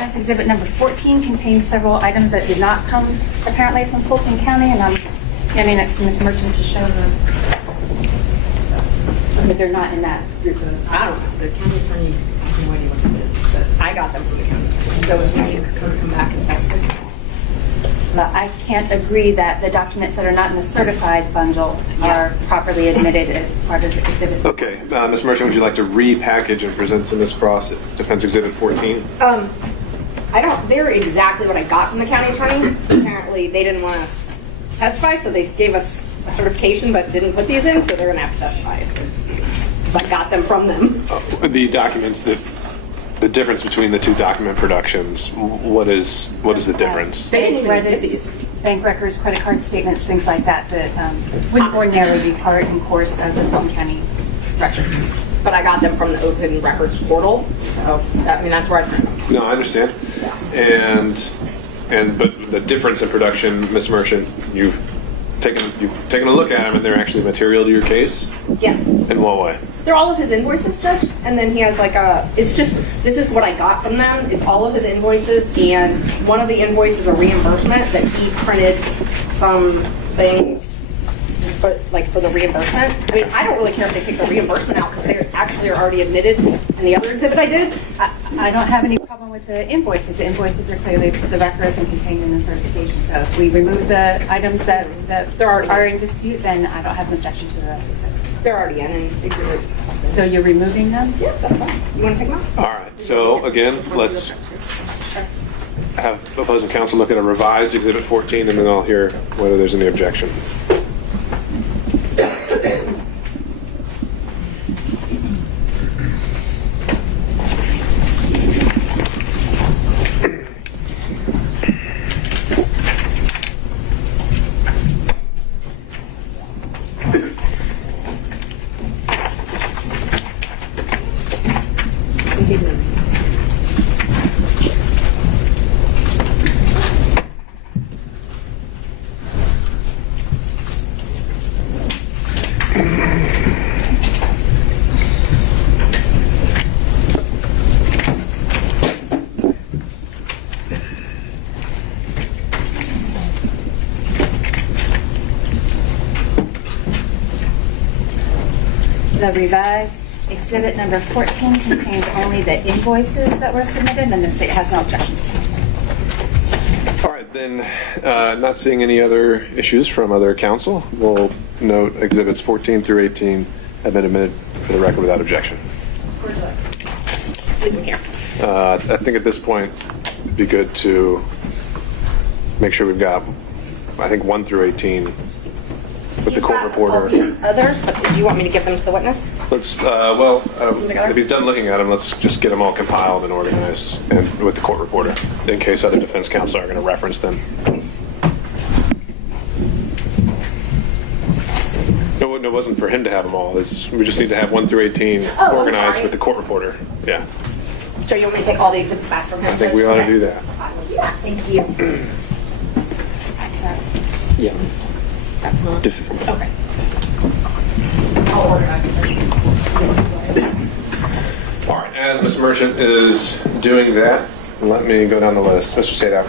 Defense Exhibit number 14 contains several items that did not come apparently from Fulton County, and I'm standing next to Ms. Merchant to show them that they're not in that group of. I don't know. The county attorney has no idea what he did, but I got them from the county attorney. So if we could come back and testify. But I can't agree that the documents that are not in the certified bundle are properly admitted as part of the exhibit. Okay, Ms. Merchant, would you like to repackage and present to Ms. Cross Defense Exhibit 14? I don't, they're exactly what I got from the county attorney. Apparently they didn't want to testify, so they gave us a certification but didn't put these in, so they're going to have to testify. I got them from them. The documents that, the difference between the two document productions, what is the difference? They didn't even get Credits, these. bank records, credit card statements, things like that wouldn't ordinarily be part and course of the Fulton County records. But I got them from the Open Records portal, so that's where I found them. No, I understand. Yeah. But the difference in production, Ms. Merchant, you've taken a look at them and they're actually material to your case? Yes. In what way? They're all of his invoices, Judge, and then he has like it's just, this is what I got from them. It's all of his invoices, and one of the invoices is a reimbursement that he printed some things, but like for the reimbursement. I mean, I don't really care if they take the reimbursement out because they actually are already admitted in the other exhibit I did. I don't have any problem with the invoices. The invoices are clearly the records and contained in the certification. So if we remove the items that are in dispute, then I don't have an objection to that. They're already in exhibit. So you're removing them? Yeah, that's fine. You want to take them out? All right, so again, let's have opposing counsel look at a revised Exhibit 14 and then I'll hear whether there's any objection. The revised exhibit number 14 contains only the invoices that were submitted, and the state has no objection to them. All right, then, not seeing any other issues from other counsel, we'll note Exhibits 14 through 18 have been admitted for the record without objection. Leave them here. I think at this point, it'd be good to make sure we've got, I think, 1 through 18 with the court reporter. Others, but do you want me to give them to the witness? Let's, if he's done looking at them, let's just get them all compiled and organized and with the court reporter, in case other defense counsel are going to reference them. No, it wasn't for him to have them all. We just need to have 1 through 18 organized with the court reporter. Yeah. So you want me to take all the exhibits back from him? I think we ought to do that. Yeah, thank you. Yeah. That's not. This is Okay. I'll organize it. All right, as Ms. Merchant is doing that, let me go down the list. Mr. Sadow.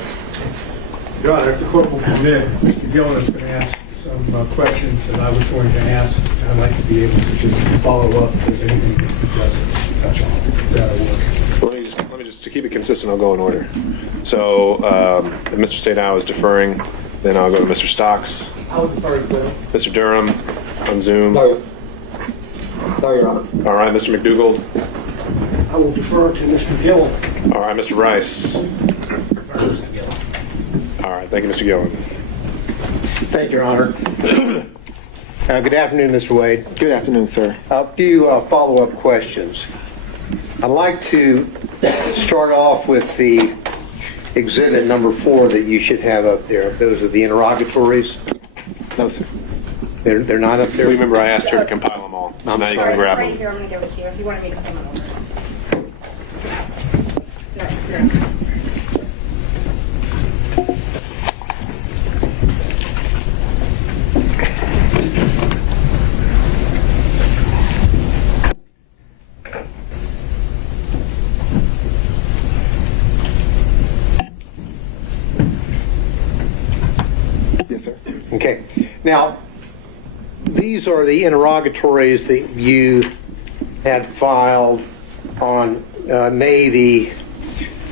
Your Honor, if the court will permit, Mr. Gillen is going to ask some questions that I was going to ask. I'd like to be able to just follow up if there's anything that he doesn't touch on. That'll work. Let me just to keep it consistent, I'll go in order. So, if Mr. Sadow is deferring, then I'll go to Mr. Stocks. I would defer to Will. Mr. Durham on Zoom. No, Your Honor. All right, Mr. McDougald. I will defer to Mr. Gillen. All right, Mr. Rice. All right, thank you, Mr. Gillen. Thank you, Your Honor. Good afternoon, Mr. Wade. Good afternoon, sir. A few follow-up questions. I'd like to start off with the exhibit number 4 that you should have up there. Those are the interrogatories. No, sir. They're not up there? Remember, I asked her to compile them all, so now you can grab Right them. here, I'm going to give it to you. If you wanted me to put them on. Okay. Now, these are the interrogatories that you had filed on May the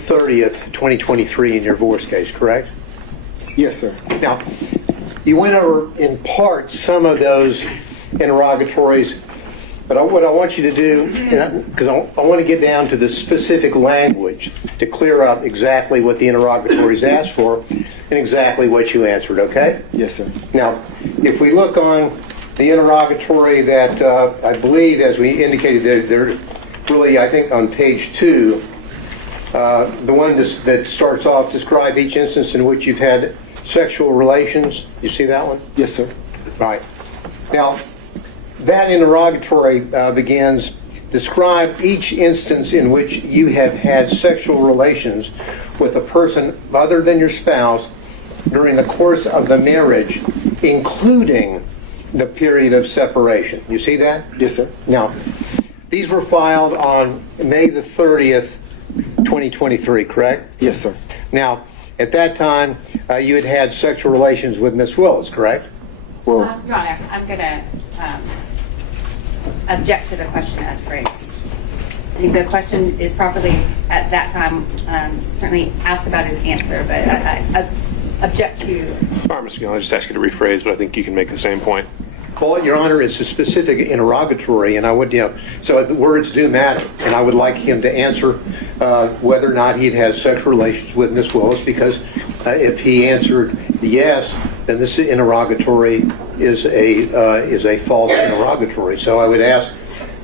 30th, 2023 in your divorce case, correct? Yes, sir. Now, you went over in part some of those interrogatories, but what I want you to do, because I want to get down to the specific language to clear up exactly what the interrogatories asked for and exactly what you answered, okay? Yes, sir. Now, if we look on the interrogatory that I believe, as we indicated, they're really, I think, on page 2, the one that starts off, describe each instance in which you've had sexual relations. You see that one? Yes, sir. Right. Now, that interrogatory begins, describe each instance in which you have had sexual relations with a person other than your spouse during the course of the marriage, including the period of separation. You see that? Yes, sir. Now, these were filed on May the 30th, 2023, correct? Yes, sir. Now, at that time, you had had sexual relations with Miss Willis, correct? Well, Your Honor, I'm going to object to the question as phrased. I think the question is properly, at that time, certainly asked about his answer, but I object to. All right, Mr. Gillen, I just ask you to rephrase, but I think you can make the same point. Well, Your Honor, it's a specific interrogatory, and I would, so the words do matter, and I would like him to answer whether or not he'd had sexual relations with Miss Willis, because if he answered yes, then this interrogatory is a false interrogatory. So I would ask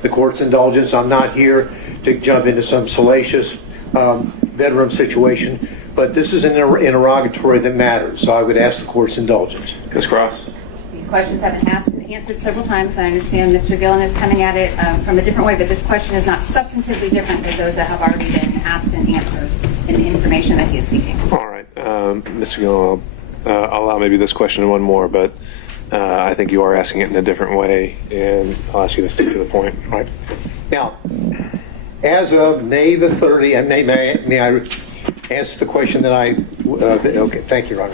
the court's indulgence. I'm not here to jump into some salacious bedroom situation, but this is an interrogatory that matters, so I would ask the court's indulgence. Ms. Cross? These questions have been asked and answered several times. I understand Mr. Gillen is coming at it from a different way, but this question is not substantively different than those that have already been asked and answered in the information that he is seeking. All right, Mr. Gillen, I'll allow maybe this question and one more, but I think you are asking it in a different way, and I'll ask you to stick to the point. All right. Now, as of May the 30th, and may I answer the question that okay, thank you, Your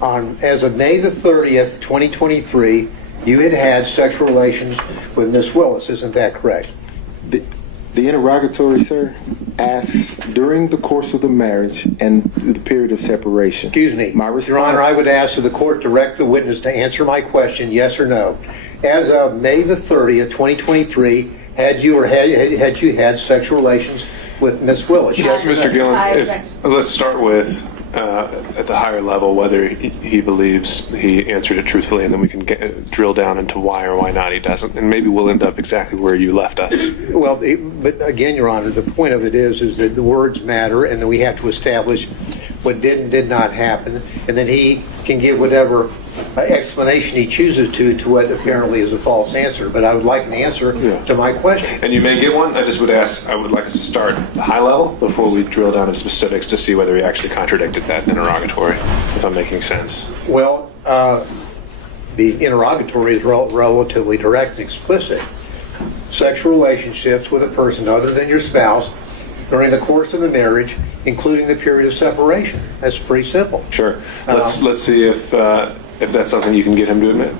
Honor. As of May the 30th, 2023, you had had sexual relations with Miss Willis, isn't that correct? the interrogatory, sir, asks during the course of the marriage and the period of separation. Excuse me. My response, Your Honor, I would ask that the court direct the witness to answer my question, yes or no. As of May the 30th, 2023, had you had sexual relations with Miss Willis? Yes or no? Mr. Gillen, let's start with at the higher level whether he believes he answered it truthfully, and then we can drill down into why or why not he doesn't, and maybe we'll end up exactly where you left us. Well, but again, Your Honor, the point of it is that the words matter, and then we have to establish what did and did not happen, and then he can give whatever explanation he chooses to what apparently is a false answer. But I would like an answer to my question. And you may get one. I would like us to start at the high level before we drill down into specifics to see whether he actually contradicted that interrogatory, if I'm making sense. Well, the interrogatory is relatively direct and explicit. Sexual relationships with a person other than your spouse during the course of the marriage, including the period of separation. That's pretty simple. Sure. Let's see if that's something you can get him to admit.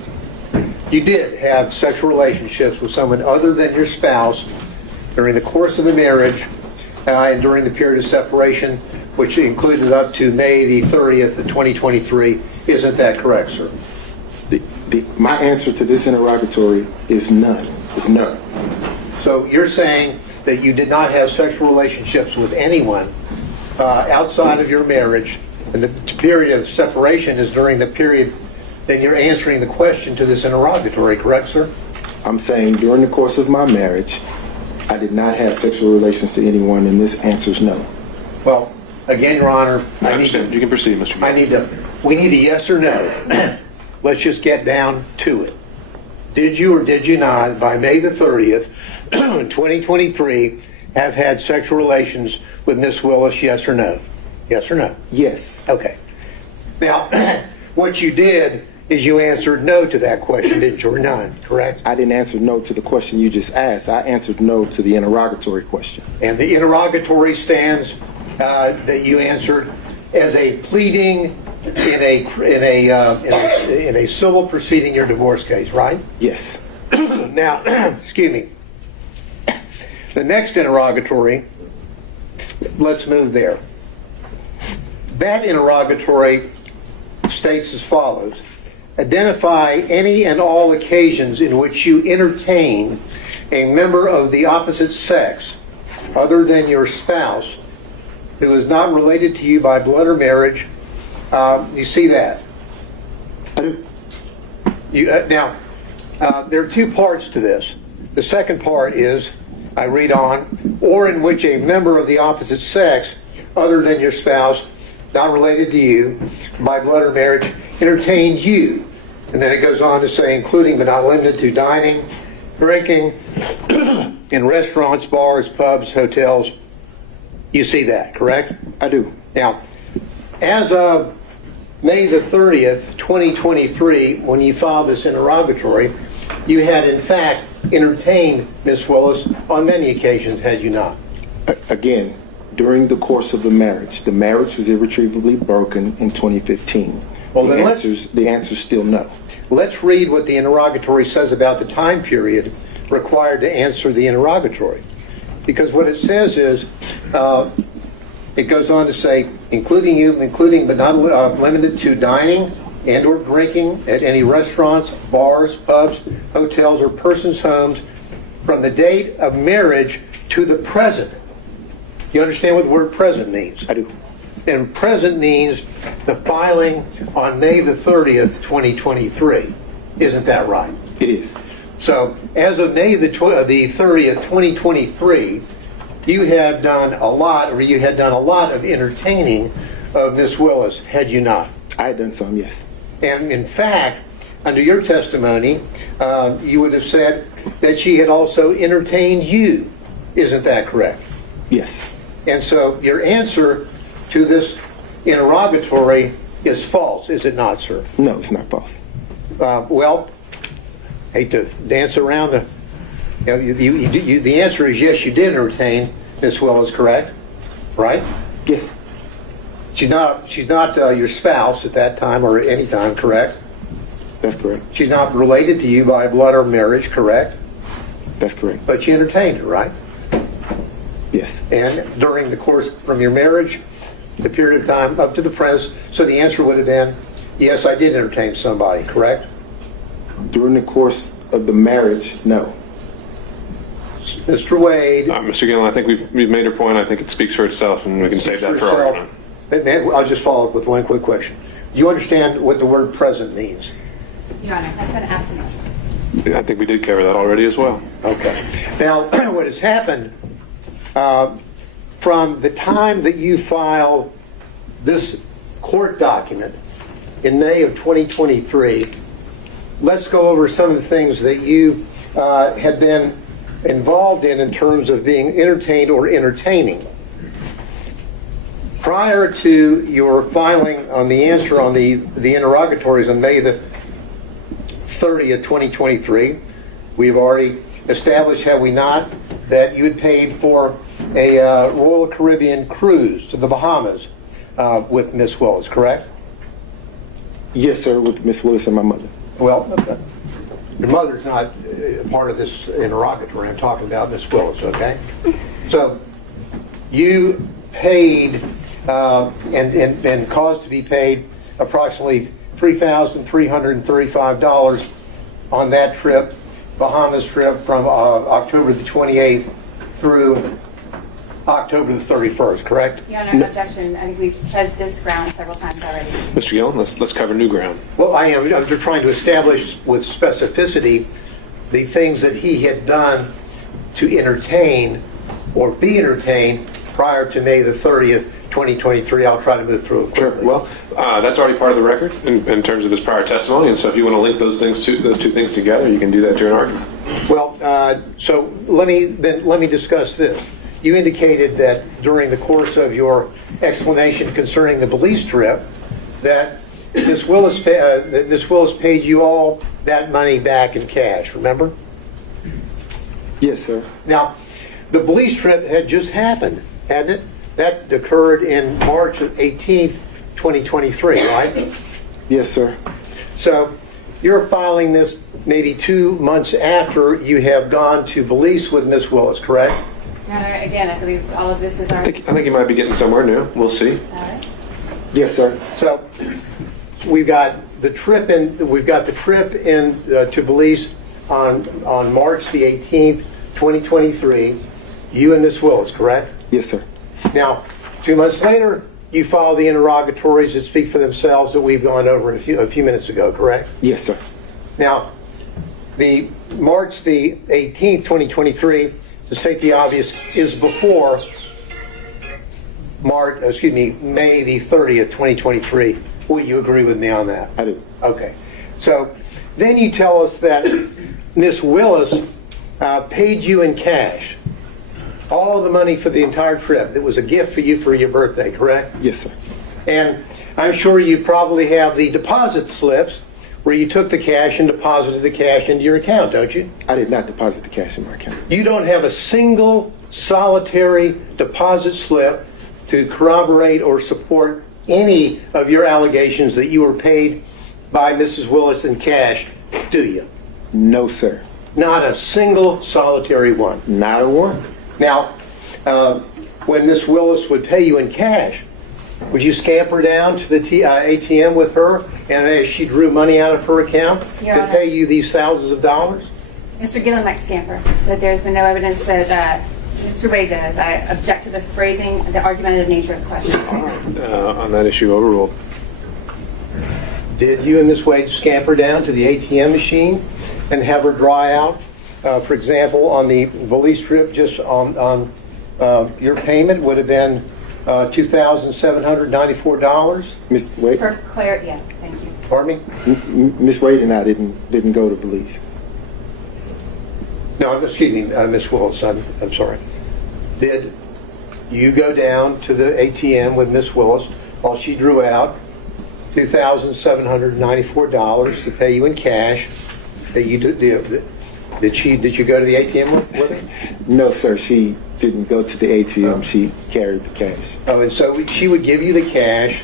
You did have sexual relationships with someone other than your spouse during the course of the marriage and during the period of separation, which included up to May the 30th of 2023. Isn't that correct, sir? My answer to this interrogatory is none. Is none. So you're saying that you did not have sexual relationships with anyone outside of your marriage, and the period of separation is during the period, then you're answering the question to this interrogatory, correct, sir? I'm saying during the course of my marriage, I did not have sexual relations to anyone, and this answers no. Well, again, Your Honor, I understand. You can proceed, Mr. Gillen. We need a yes or no. Let's just get down to it. Did you or did you not, by May the 30th, 2023, have had sexual relations with Miss Willis, yes or no? Yes or no? Yes. Okay. Now, what you did is you answered no to that question, didn't you, or none, correct? I didn't answer no to the question you just asked. I answered no to the interrogatory question. And the interrogatory stands that you answered as a pleading in a civil proceeding, your divorce case, right? Yes. Now, excuse me. The next interrogatory, let's move there. That interrogatory states as follows: identify any and all occasions in which you entertain a member of the opposite sex other than your spouse who is not related to you by blood or marriage. You see that? I do. Now, there are two parts to this. The second part is, I read on, or in which a member of the opposite sex other than your spouse, not related to you by blood or marriage, entertained you. And then it goes on to say, including but not limited to dining, drinking, in restaurants, bars, pubs, hotels. You see that, correct? I do. Now, as of May the 30th, 2023, when you filed this interrogatory, you had in fact entertained Miss Willis on many occasions, had you not? Again, during the course of the marriage was irretrievably broken in 2015. Well, then The answer's still no. Let's read what the interrogatory says about the time period required to answer the interrogatory. Because what it says is, it goes on to say, including but not limited to dining and or drinking at any restaurants, bars, pubs, hotels, or persons' homes from the date of marriage to the present. You understand what the word present means? I do. And present means the filing on May the 30th, 2023. Isn't that right? It is. So, as of May the 30th, 2023, you had done a lot of entertaining of Miss Willis, had you not? I had done some, yes. And in fact, under your testimony, you would have said that she had also entertained you. Isn't that correct? Yes. And so your answer to this interrogatory is false, is it not, sir? No, it's not false. Well, hate to dance around the... the answer is yes, you did entertain Miss Willis, correct? Right? Yes. She's not your spouse at that time or any time, correct? That's correct. She's not related to you by blood or marriage, correct? That's correct. But you entertained her, right? Yes. And during the course from your marriage, the period of time up to the present, so the answer would have been, yes, I did entertain somebody, correct? During the course of the marriage, no. Mr. Wade. Mr. Gillen, I think we've made our point. I think it speaks for itself, and we can save that for argument. I'll just follow up with one quick question. Do you understand what the word present means? Your Honor, that's been asked and answered. I think we did cover that already as well. Okay. Now, what has happened from the time that you filed this court document in May of 2023, let's go over some of the things that you had been involved in terms of being entertained or entertaining. Prior to your filing on the answer on the interrogatories on May the 30th, 2023, we've already established, have we not, that you had paid for a Royal Caribbean cruise to the Bahamas with Miss Willis, correct? Yes, sir, with Miss Willis and my mother. Well, your mother's not part of this interrogatory. I'm talking about Miss Willis, okay? So you paid and caused to be paid approximately $3,335 on that trip, Bahamas trip, from October the 28th through October the 31st, correct? Your Honor, objection. I think we've said this ground several times already. Mr. Gillen, let's cover new ground. Well, I'm just trying to establish with specificity the things that he had done to entertain or be entertained prior to May the 30th, 2023. I'll try to move through it quickly. Well, that's already part of the record in terms of his prior testimony, and so if you want to link those two things together, you can do that during argument. Well, so let me discuss this. You indicated that during the course of your explanation concerning the Belize trip, that Miss Willis paid you all that money back in cash. Remember? Yes, sir. Now, the Belize trip had just happened, hadn't it? That occurred in March of 18th, 2023, right? Yes, sir. So you're filing this maybe 2 months after you have gone to Belize with Miss Willis, correct? Your Honor, again, I believe all of this is our. I think you might be getting somewhere new. We'll see. All right. Yes, sir. So we've got the trip in. We've got the trip in to Belize on March the 18th, 2023. You and Miss Willis, correct? Yes, sir. Now, 2 months later, you file the interrogatories that speak for themselves that we've gone over a few minutes ago, correct? Yes, sir. Now, the March the 18th, 2023, to state the obvious, is before May the 30th, 2023. Will you agree with me on that? I do. Okay. So then you tell us that Miss Willis paid you in cash all of the money for the entire trip. It was a gift for you for your birthday, correct? Yes, sir. And I'm sure you probably have the deposit slips where you took the cash and deposited the cash into your account, don't you? I did not deposit the cash in my account. You don't have a single solitary deposit slip to corroborate or support any of your allegations that you were paid by Mrs. Willis in cash, do you? No, sir. Not a single solitary one. Not a one. Now, when Miss Willis would pay you in cash, would you scamper down to the ATM with her and as she drew money out of her account Your to Honor. pay you these thousands of dollars? Mr. Gillen might scamper, but there's been no evidence that Mr. Wade does. I object to the phrasing, the argumentative nature of the question. On that issue, overruled. Did you and Miss Wade scamper down to the ATM machine and have her draw out? For example, on the Belize trip, just on your payment would have been $2,794. Miss Wade, For clarity, yeah, thank you. Pardon me? Miss Wade and I didn't go to Belize. No, excuse me, Miss Willis. I'm sorry. Did you go down to the ATM with Miss Willis while she drew out $2,794 to pay you in cash? That you did you go to the ATM with her? No, sir. She didn't go to the ATM. She carried the cash. Oh, and so she would give you the cash.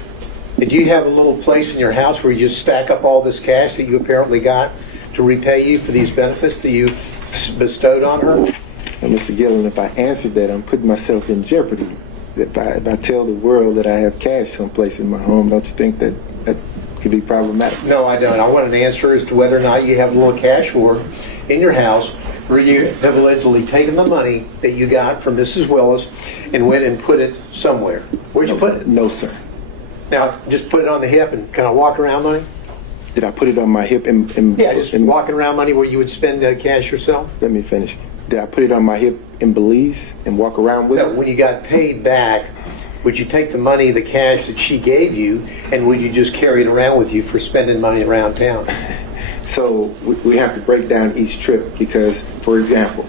Did you have a little place in your house where you just stack up all this cash that you apparently got to repay you for these benefits that you bestowed on her? And Mr. Gillen, if I answered that, I'm putting myself in jeopardy. If I tell the world that I have cash someplace in my home, don't you think that could be problematic? No, I don't. I want an answer as to whether or not you have a little cash hoard in your house where you have allegedly taken the money that you got from Mrs. Willis and went and put it somewhere. Where'd you put it? No, sir. Now, just put it on the hip and kind of walk around money? Did I put it on my hip and Yeah, just walking around money where you would spend cash yourself? Let me finish. Did I put it on my hip in Belize and walk around with No, it? when you got paid back, would you take the money, the cash that she gave you, and would you just carry it around with you for spending money around town? So we have to break down each trip because, for example,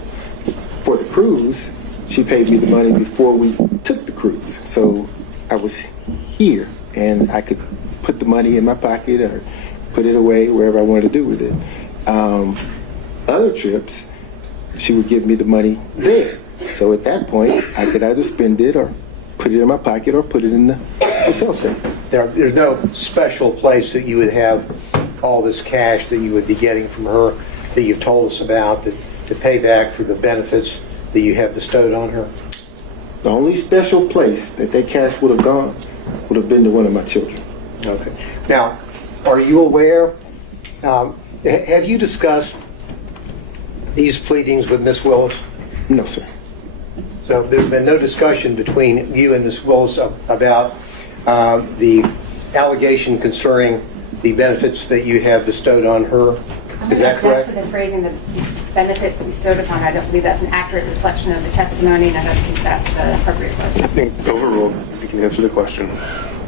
for the cruise, she paid me the money before we took the cruise. So I was here and I could put the money in my pocket or put it away wherever I wanted to do with it. Other trips, she would give me the money there. So at that point, I could either spend it or put it in my pocket or put it in the hotel safe. There's no special place that you would have all this cash that you would be getting from her that you've told us about to pay back for the benefits that you have bestowed on her? The only special place that cash would have gone would have been to one of my children. Okay. Now, are you aware, have you discussed these pleadings with Miss Willis? No, sir. So there's been no discussion between you and Ms. Willis about the allegation concerning the benefits that you have bestowed on her. I'm Is that going to object correct? to the phrasing that these benefits bestowed upon her. I don't believe that's an accurate reflection of the testimony, and I don't think that's an appropriate question. I think overruled. You can answer the question.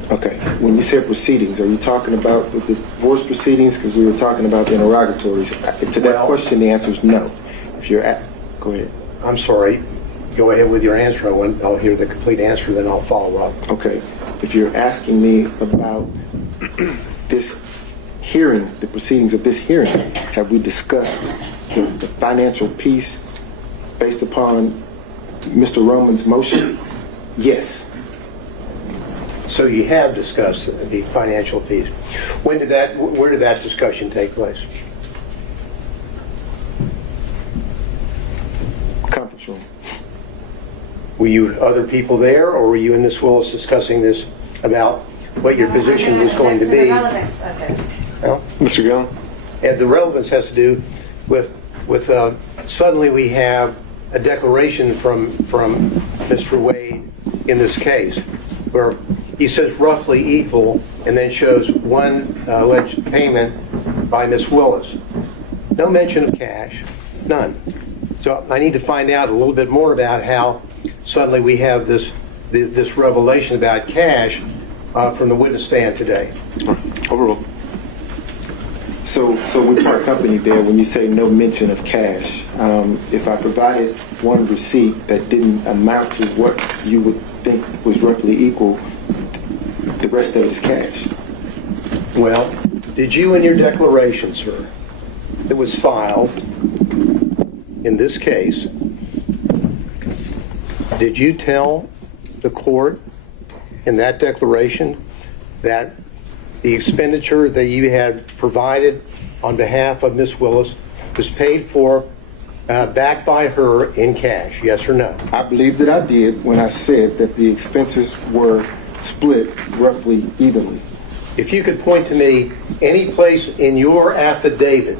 Okay. When you said proceedings, are you talking about the divorce proceedings? Because we were talking about the interrogatories. To that question, the answer is no. If you're go ahead. I'm sorry. Go ahead with your answer. I'll hear the complete answer, then I'll follow up. Okay. If you're asking me about this hearing, the proceedings of this hearing, have we discussed the financial piece based upon Mr. Roman's motion? Yes. So you have discussed the financial piece. Where did that discussion take place? Conference room. Were you other people there, or were you and Ms. Willis discussing this about what your position was going to The be? relevance of this. Well, Mr. Gillen? and the relevance has to do with suddenly we have a declaration from Mr. Wade in this case where he says roughly equal and then shows one alleged payment by Ms. Willis. No mention of cash, none. So I need to find out a little bit more about how suddenly we have this revelation about cash from the witness stand today. Overruled. So we part company there when you say no mention of cash. If I provided one receipt that didn't amount to what you would think was roughly equal, the rest of it is cash. Well, did you in your declaration, sir, that was filed in this case, did you tell the court in that declaration that the expenditure that you had provided on behalf of Ms. Willis was paid for back by her in cash, yes or no? I believe that I did when I said that the expenses were split roughly evenly. If you could point to me any place in your affidavit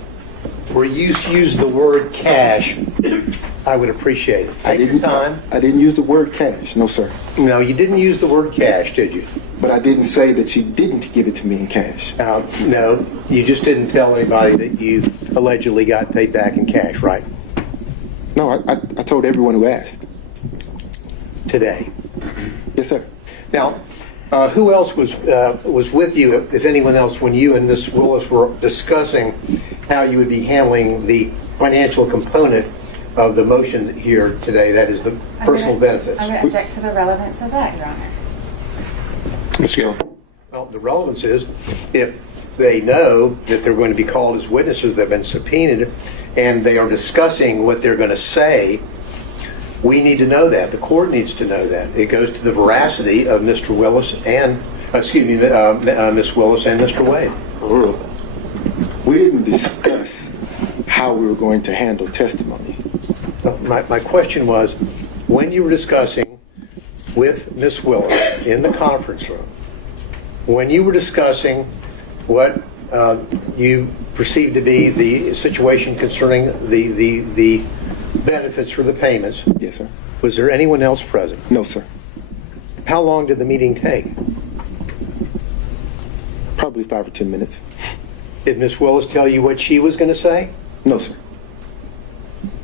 where you use the word cash, I would appreciate it. Take your time. I didn't use the word cash, no sir. No, you didn't use the word cash, did you? But I didn't say that she didn't give it to me in cash. No, you just didn't tell anybody that you allegedly got paid back in cash, right? No, I told everyone who asked. Today. Yes, sir. Now, who else was with you, if anyone else, when you and Ms. Willis were discussing how you would be handling the financial component of the motion here today, that is the personal benefits? I'm going to object to the relevance of that, Your Honor. Mr. Gillen? Well, the relevance is if they know that they're going to be called as witnesses, they've been subpoenaed, and they are discussing what they're going to say, we need to know that. The court needs to know that. It goes to the veracity of Mr. Willis and, Ms. Willis and Mr. Wade. Overruled. We didn't discuss how we were going to handle testimony. My question was, when you were discussing with Ms. Willis in the conference room, when you were discussing what you perceived to be the situation concerning the benefits for the payments, Yes, sir. was there anyone else present? No, sir. How long did the meeting take? Probably 5 or 10 minutes. Did Ms. Willis tell you what she was going to say? No, sir.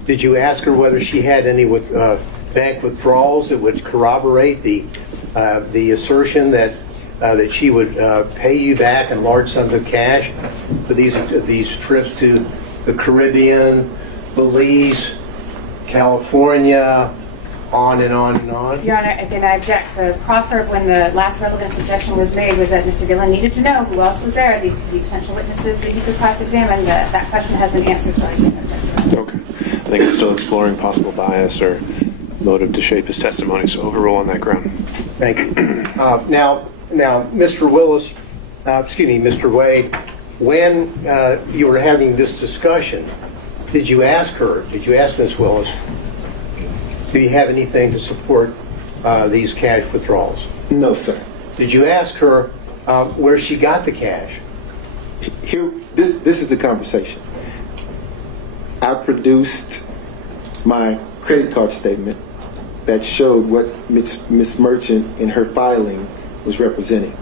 Did you ask her whether she had any bank withdrawals that would corroborate the assertion that she would pay you back in large sums of cash for these trips to the Caribbean, Belize, California, on and on and on? Your Honor, again, I object. The proffer when the last relevance objection was made was that Mr. Gillen needed to know who else was there. These could be potential witnesses that he could cross-examine. That question has been answered, so I can't object. Okay. I think it's still exploring possible bias or motive to shape his testimony, so overrule on that ground. Thank you. Now, Mr. Willis, Mr. Wade, when you were having this discussion, did you ask Ms. Willis, do you have anything to support these cash withdrawals? No, sir. Did you ask her where she got the cash? Here, this is the conversation. I produced my credit card statement that showed what Ms. Merchant in her filing was representing.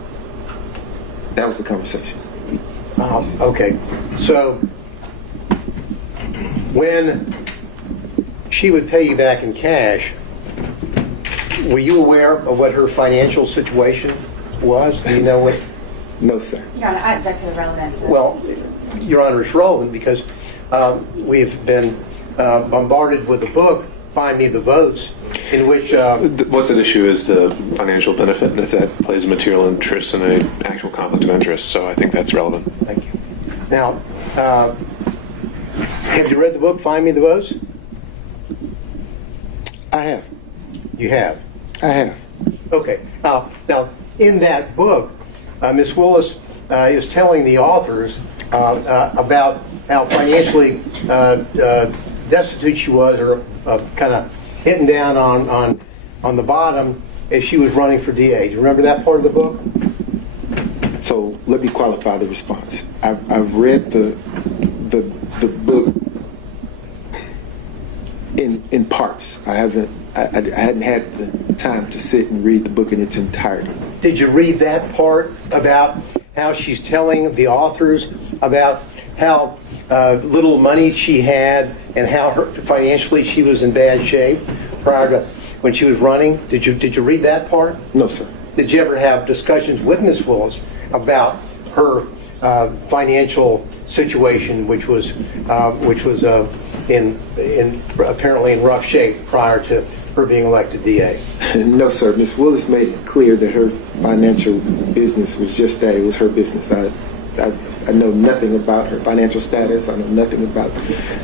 That was the conversation. Okay. So when she would pay you back in cash, were you aware of what her financial situation was? Do you know what? No, sir. Your Honor, I object to the relevance. Well, Your Honor, it's relevant because we've been bombarded with a book, Find Me the Votes, in which... What's at issue is the financial benefit, and if that plays a material interest in an actual conflict of interest, so I think that's relevant. Thank you. Now, have you read the book, Find Me the Votes? I have. You have? I have. Okay. Now, in that book, Ms. Willis is telling the authors about how financially destitute she was, or kind of hitting down on the bottom as she was running for DA. Do you remember that part of the book? So let me qualify the response. I've read the book in parts. I hadn't had the time to sit and read the book in its entirety. Did you read that part about how she's telling the authors about how little money she had and how financially she was in bad shape prior to when she was running? Did you read that part? No, sir. Did you ever have discussions with Ms. Willis about her financial situation, which was in apparently in rough shape prior to her being elected DA? No, sir. Ms. Willis made it clear that her financial business was just that. It was her business. I know nothing about her financial status. I know nothing about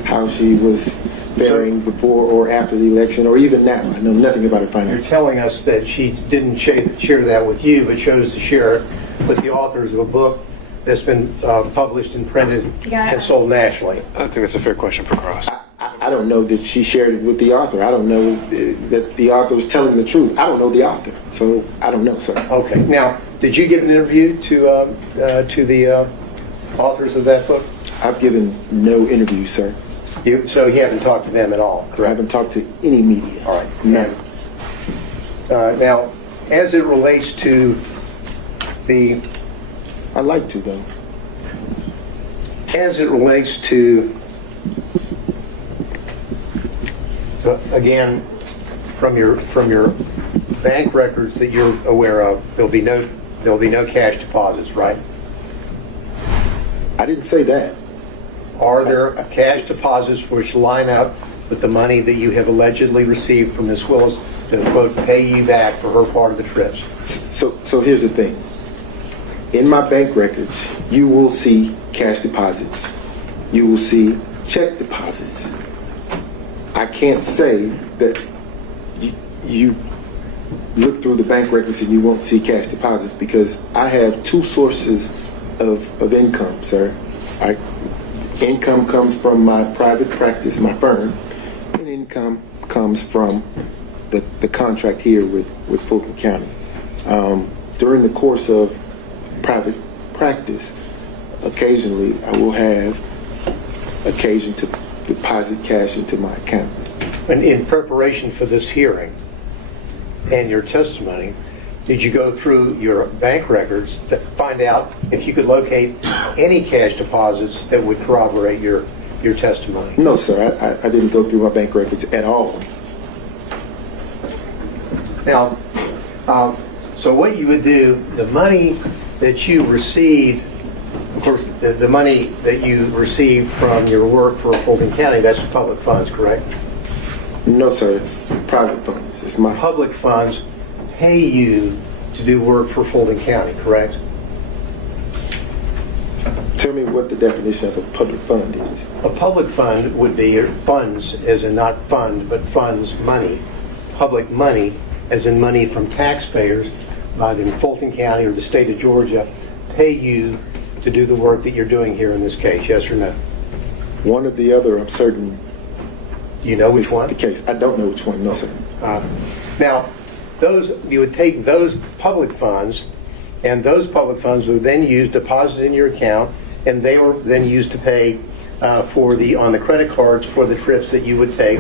how she was faring before or after the election, or even now. I know nothing about her finances. You're telling us that she didn't share that with you, but chose to share it with the authors of a book that's been published and printed and sold nationally. I think that's a fair question for Cross. I don't know that she shared it with the author. I don't know that the author was telling the truth. I don't know the author, so I don't know, sir. Okay. Now, did you give an interview to the authors of that book? I've given no interview, sir. So you haven't talked to them at all, correct? I haven't talked to any media. All right. None. Now, as it relates to the... I'd like to, though. As it relates to... So again, from your bank records that you're aware of, there'll be no cash deposits, right? I didn't say that. Are there cash deposits which line up with the money that you have allegedly received from Ms. Willis to, quote, pay you back for her part of the trips? So here's the thing. In my bank records, you will see cash deposits. You will see check deposits. I can't say that you look through the bank records and you won't see cash deposits, because I have two sources of income, sir. Income comes from my private practice, my firm, and income comes from the contract here with Fulton County. During the course of private practice, occasionally I will have occasion to deposit cash into my account. And in preparation for this hearing and your testimony, did you go through your bank records to find out if you could locate any cash deposits that would corroborate your testimony? No, sir. I didn't go through my bank records at all. Now, so what you would do, the money that you received, of course, the money that you received from your work for Fulton County, that's public funds, correct? No, sir. It's private funds. It's my Public funds pay you to do work for Fulton County, correct? Tell me what the definition of a public fund is. A public fund would be your funds, as in not fund, but funds, money. Public money, as in money from taxpayers, either in Fulton County or the state of Georgia, pay you to do the work that you're doing here in this case, yes or no? One or the other, I'm certain. Do you know which is one? the case. I don't know which one, no, sir. Now, you would take those public funds, and those public funds were then used, deposited in your account, and they were then used to pay on the credit cards for the trips that you would take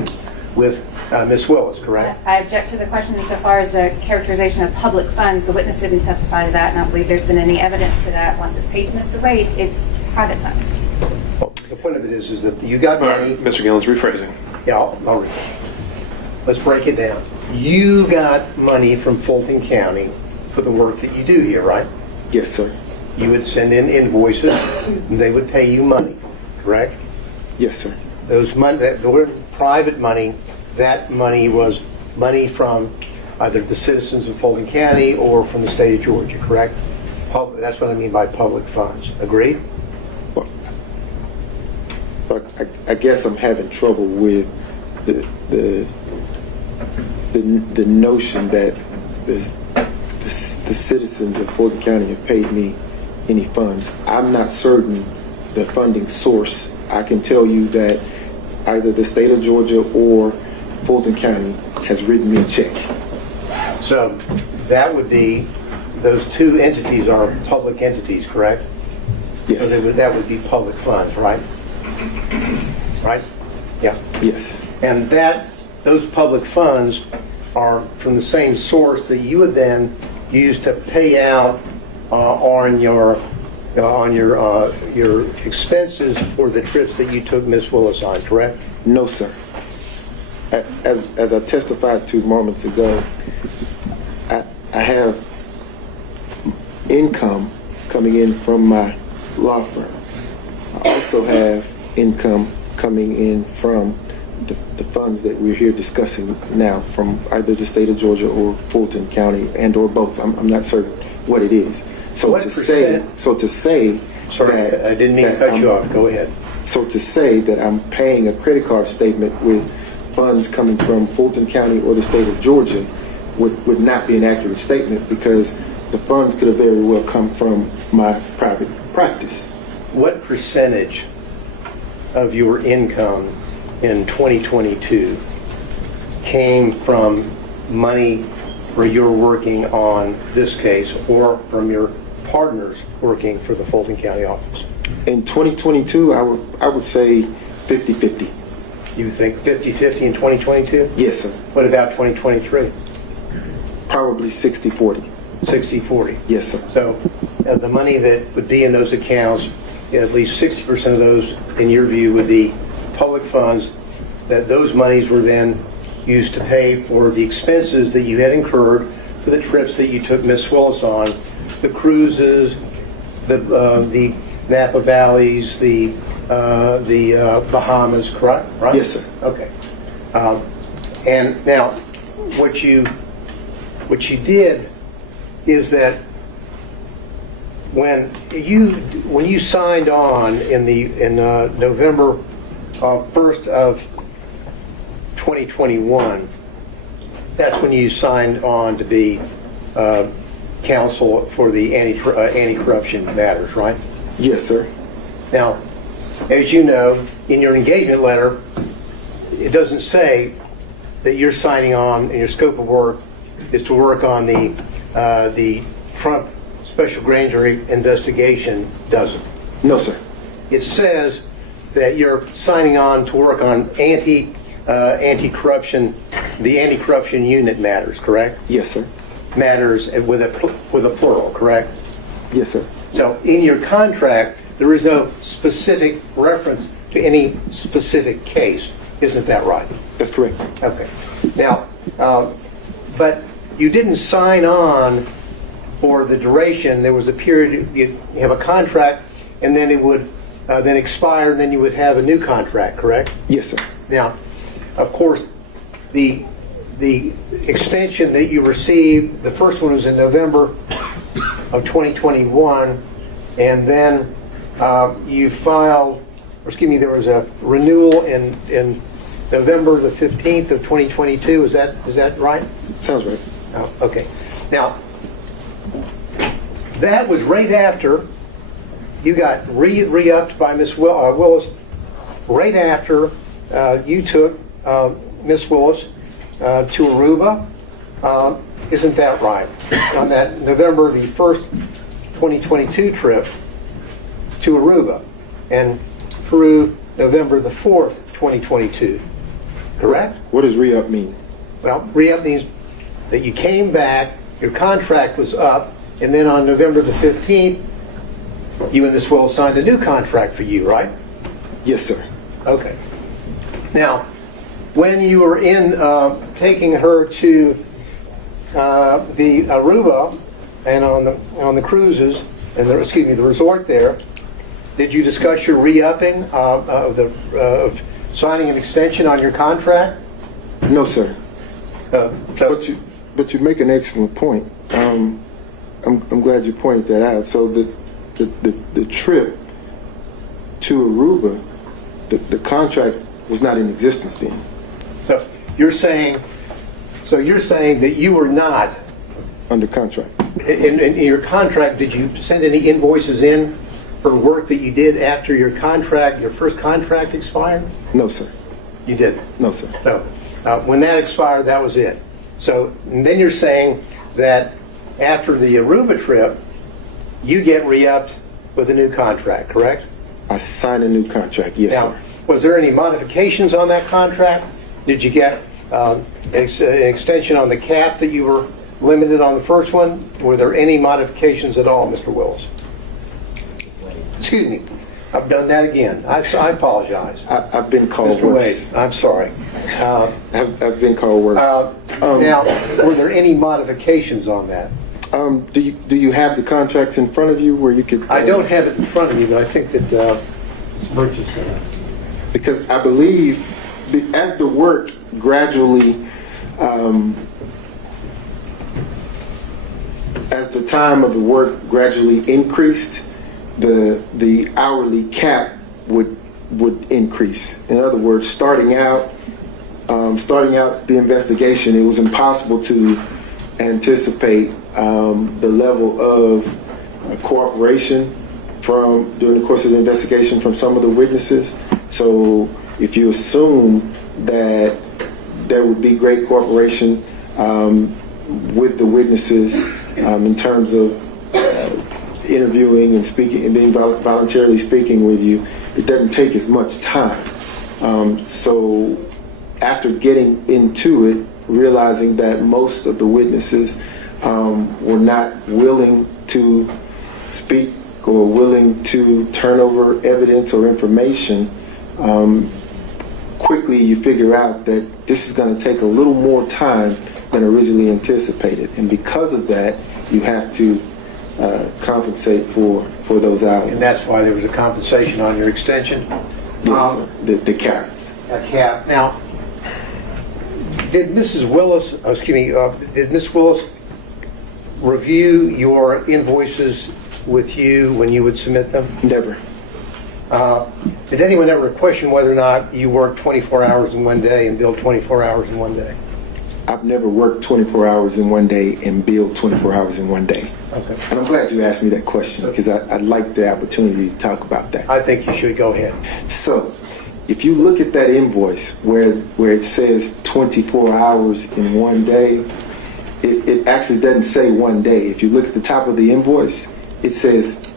with Ms. Willis, correct? I object to the question insofar as the characterization of public funds. The witness didn't testify to that, and I don't believe there's been any evidence to that. Once it's paid to Mr. Wade, it's private funds. Well, the point of it is that you got money. Mr. Gillen's rephrasing. Yeah, I'll read it. Let's break it down. You got money from Fulton County for the work that you do here, right? Yes, sir. You would send in invoices, and they would pay you money, correct? Yes, sir. Those money, that private money, that money was money from either the citizens of Fulton County or from the state of Georgia, correct? That's what I mean by public funds. Agreed? Well, so I guess I'm having trouble with the notion that the the citizens of Fulton County have paid me any funds. I'm not certain the funding source. I can tell you that either the state of Georgia or Fulton County has written me a check. So that would be, those two entities are public entities, correct? Yes. So that would be public funds, right? Right? Yeah. Yes. And those public funds are from the same source that you would then use to pay out on your expenses for the trips that you took Miss Willis on, correct? No, sir. As I testified to moments ago, I have income coming in from my law firm. I also have income coming in from the funds that we're here discussing now, from either the state of Georgia or Fulton County, and or both. I'm not certain what it is. So What to percent- say Sorry, that I didn't mean to cut you off. Go ahead. So to say that I'm paying a credit card statement with funds coming from Fulton County or the state of Georgia would not be an accurate statement, because the funds could have very well come from my private practice. What percentage of your income in 2022 came from money where you're working on this case, or from your partners working for the Fulton County office? In 2022, I would say 50-50. You think 50-50 in 2022? Yes, sir. What about 2023? Probably 60-40. 60-40. Yes, sir. So the money that would be in those accounts, at least 60% of those, in your view, would be public funds, that those monies were then used to pay for the expenses that you had incurred for the trips that you took Miss Willis on, the cruises, the Napa Valleys, the Bahamas, correct? Right? Yes, sir. Okay. And now, what you did is that when you signed on in November 1st of 2021, that's when you signed on to be counsel for the anti-corruption matters, right? Yes, sir. Now, as you know, in your engagement letter, it doesn't say that you're signing on and your scope of work is to work on the Trump special grand jury investigation, does it? No, sir. It says that you're signing on to work on anti-corruption, the anti-corruption unit matters, correct? Yes, sir. Matters with a plural, correct? Yes, sir. So in your contract, there is no specific reference to any specific case. Isn't that right? That's correct. Okay. Now, but you didn't sign on for the duration. There was a period, you have a contract, and then it would then expire, and then you would have a new contract, correct? Yes, sir. Now, of course, the extension that you received, the first one was in November of 2021, and then you filed, or excuse me, there was a renewal in November the 15th of 2022. Is that right? Sounds right. Oh, okay. Now, that was right after you got re-upped by Miss Willis, right after you took Miss Willis to Aruba. Isn't that right? On that November the 1st, 2022 trip to Aruba, and through November the 4th, 2022. Correct? What does re-up mean? Well, re-up means that you came back, your contract was up, and then on November the 15th, you and Miss Willis signed a new contract for you, right? Yes, sir. Okay. Now, when you were in taking her to the Aruba and on the cruises and the resort there, did you discuss your re-upping of signing an extension on your contract? No, sir. But you make an excellent point. I'm glad you pointed that out. So the trip to Aruba, the contract was not in existence then. So you're saying that you were not Under contract. in your contract, did you send any invoices in for work that you did after your first contract expired? No, sir. You did? No, sir. No. When that expired, that was it. So and then you're saying that after the Aruba trip, you get re-upped with a new contract, correct? I signed a new contract. Yes, Now, sir. was there any modifications on that contract? Did you get an extension on the cap that you were limited on the first one? Were there any modifications at all, Mr. Willis? Excuse me. I've done that again. I apologize. I've been called Mr. worse. Wade, I'm sorry. I've been called worse. Now, were there any modifications on that? Do you have the contracts in front of you where you could? I don't have it in front of me, but I think that Birch is going to. Because I believe as the work gradually, as the time of the work gradually increased, the hourly cap would increase. In other words, starting out the investigation, it was impossible to anticipate the level of cooperation during the course of the investigation from some of the witnesses. So if you assume that there would be great cooperation with the witnesses in terms of interviewing and speaking and being voluntarily speaking with you, it doesn't take as much time. So after getting into it, realizing that most of the witnesses were not willing to speak or willing to turn over evidence or information, quickly you figure out that this is going to take a little more time than originally anticipated. And because of that, you have to compensate for those hours. And that's why there was a compensation on your extension? Yes, sir. The caps. A cap. Now, did Mrs. Willis, did Ms. Willis review your invoices with you when you would submit them? Never. Did anyone ever question whether or not you worked 24 hours in one day and billed 24 hours in one day? I've never worked 24 hours in one day and billed 24 hours in one day. Okay. And I'm glad you asked me that question because I'd like the opportunity to talk about that. I think you should go ahead. So, if you look at that invoice where it says 24 hours in one day, it actually doesn't say one day. If you look at the top of the invoice, it says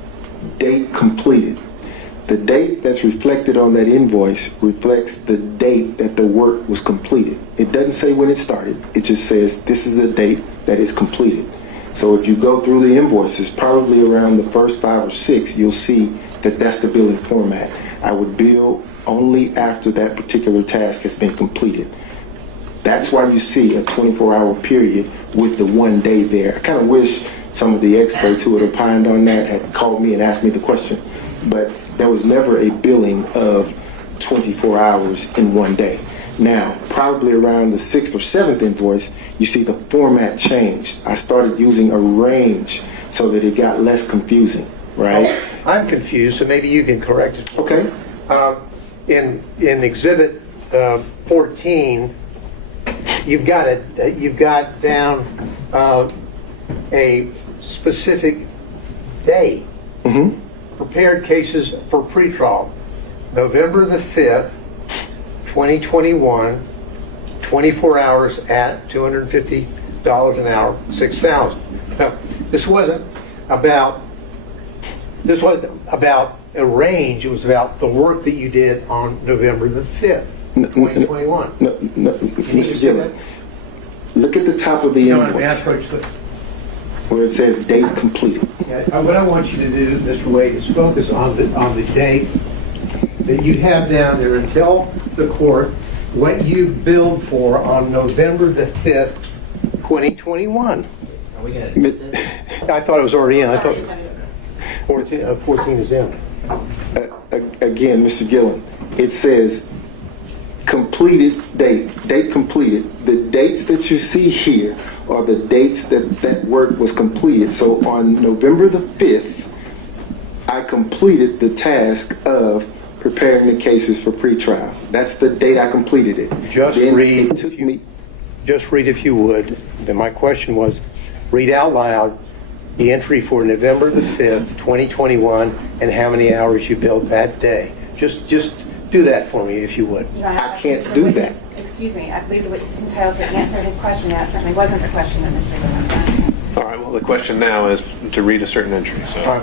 date completed. The date that's reflected on that invoice reflects the date that the work was completed. It doesn't say when it started. It just says this is the date that is completed. So if you go through the invoices, probably around the first 5 or 6, you'll see that that's the billing format. I would bill only after that particular task has been completed. That's why you see a 24-hour period with the one day there. I kind of wish some of the experts who had opined on that had called me and asked me the question. But there was never a billing of 24 hours in one day. Now, probably around the 6th or 7th invoice, you see the format changed. I started using a range so that it got less confusing, right? I'm confused, so maybe you can correct it. Okay. In Exhibit 14, you've got down a specific day. Mm-hmm. Prepared cases for pretrial. November the 5th, 2021, 24 hours at $250 an hour, 6,000. Now, this wasn't about a range. It was about the work that you did on November the 5th, 2021. No, Mr. Gillen, look at the top of the invoice where it says date completed. What I want you to do, Mr. Wade, is focus on the date that you have down there and tell the court what you billed for on November the 5th, 2021. I thought it was already in. I thought 14 is in. Again, Mr. Gillen, it says completed date completed. The dates that you see here are the dates that work was completed. So on November the 5th, I completed the task of preparing the cases for pretrial. That's the date I completed it. Just read, if you would. Then my question was, read out loud the entry for November the 5th, 2021, and how many hours you billed that day. Just do that for me, if you would. Your Honor, I can't the do witness- that. Excuse me, I believe the witness is entitled to answer his question. That certainly wasn't the question that Mr. Williams asked. All right, well, the question now is to read a certain entry, so.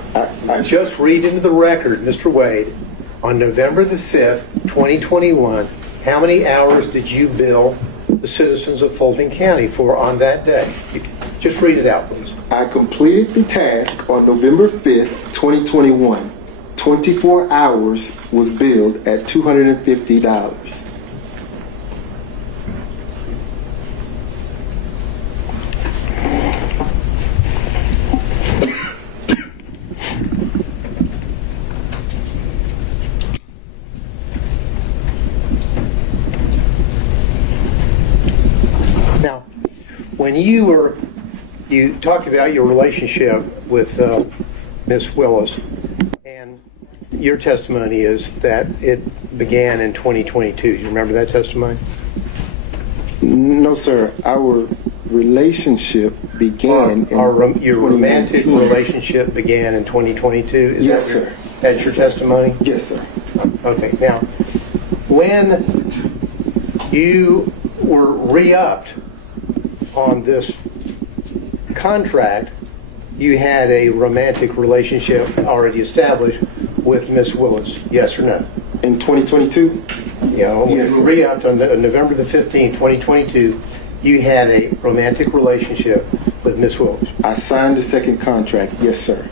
I just read into the record, Mr. Wade, on November the 5th, 2021, how many hours did you bill the citizens of Fulton County for on that day? Just read it out, please. I completed the task on November 5th, 2021. 24 hours was billed at $250. Now, when you talked about your relationship with Miss Willis, and your testimony is that it began in 2022. You remember that testimony? No, sir. Our relationship began in Your romantic 2019. relationship began in 2022? Is Yes, that sir. That's your testimony? Yes, sir. Okay, now, when you were re-upped on this contract, you had a romantic relationship already established with Miss Willis, yes or no? In 2022? Yeah, when Yes, you sir. were re-upped on November the 15th, 2022, you had a romantic relationship with Miss Willis. I signed the second contract. Yes, sir.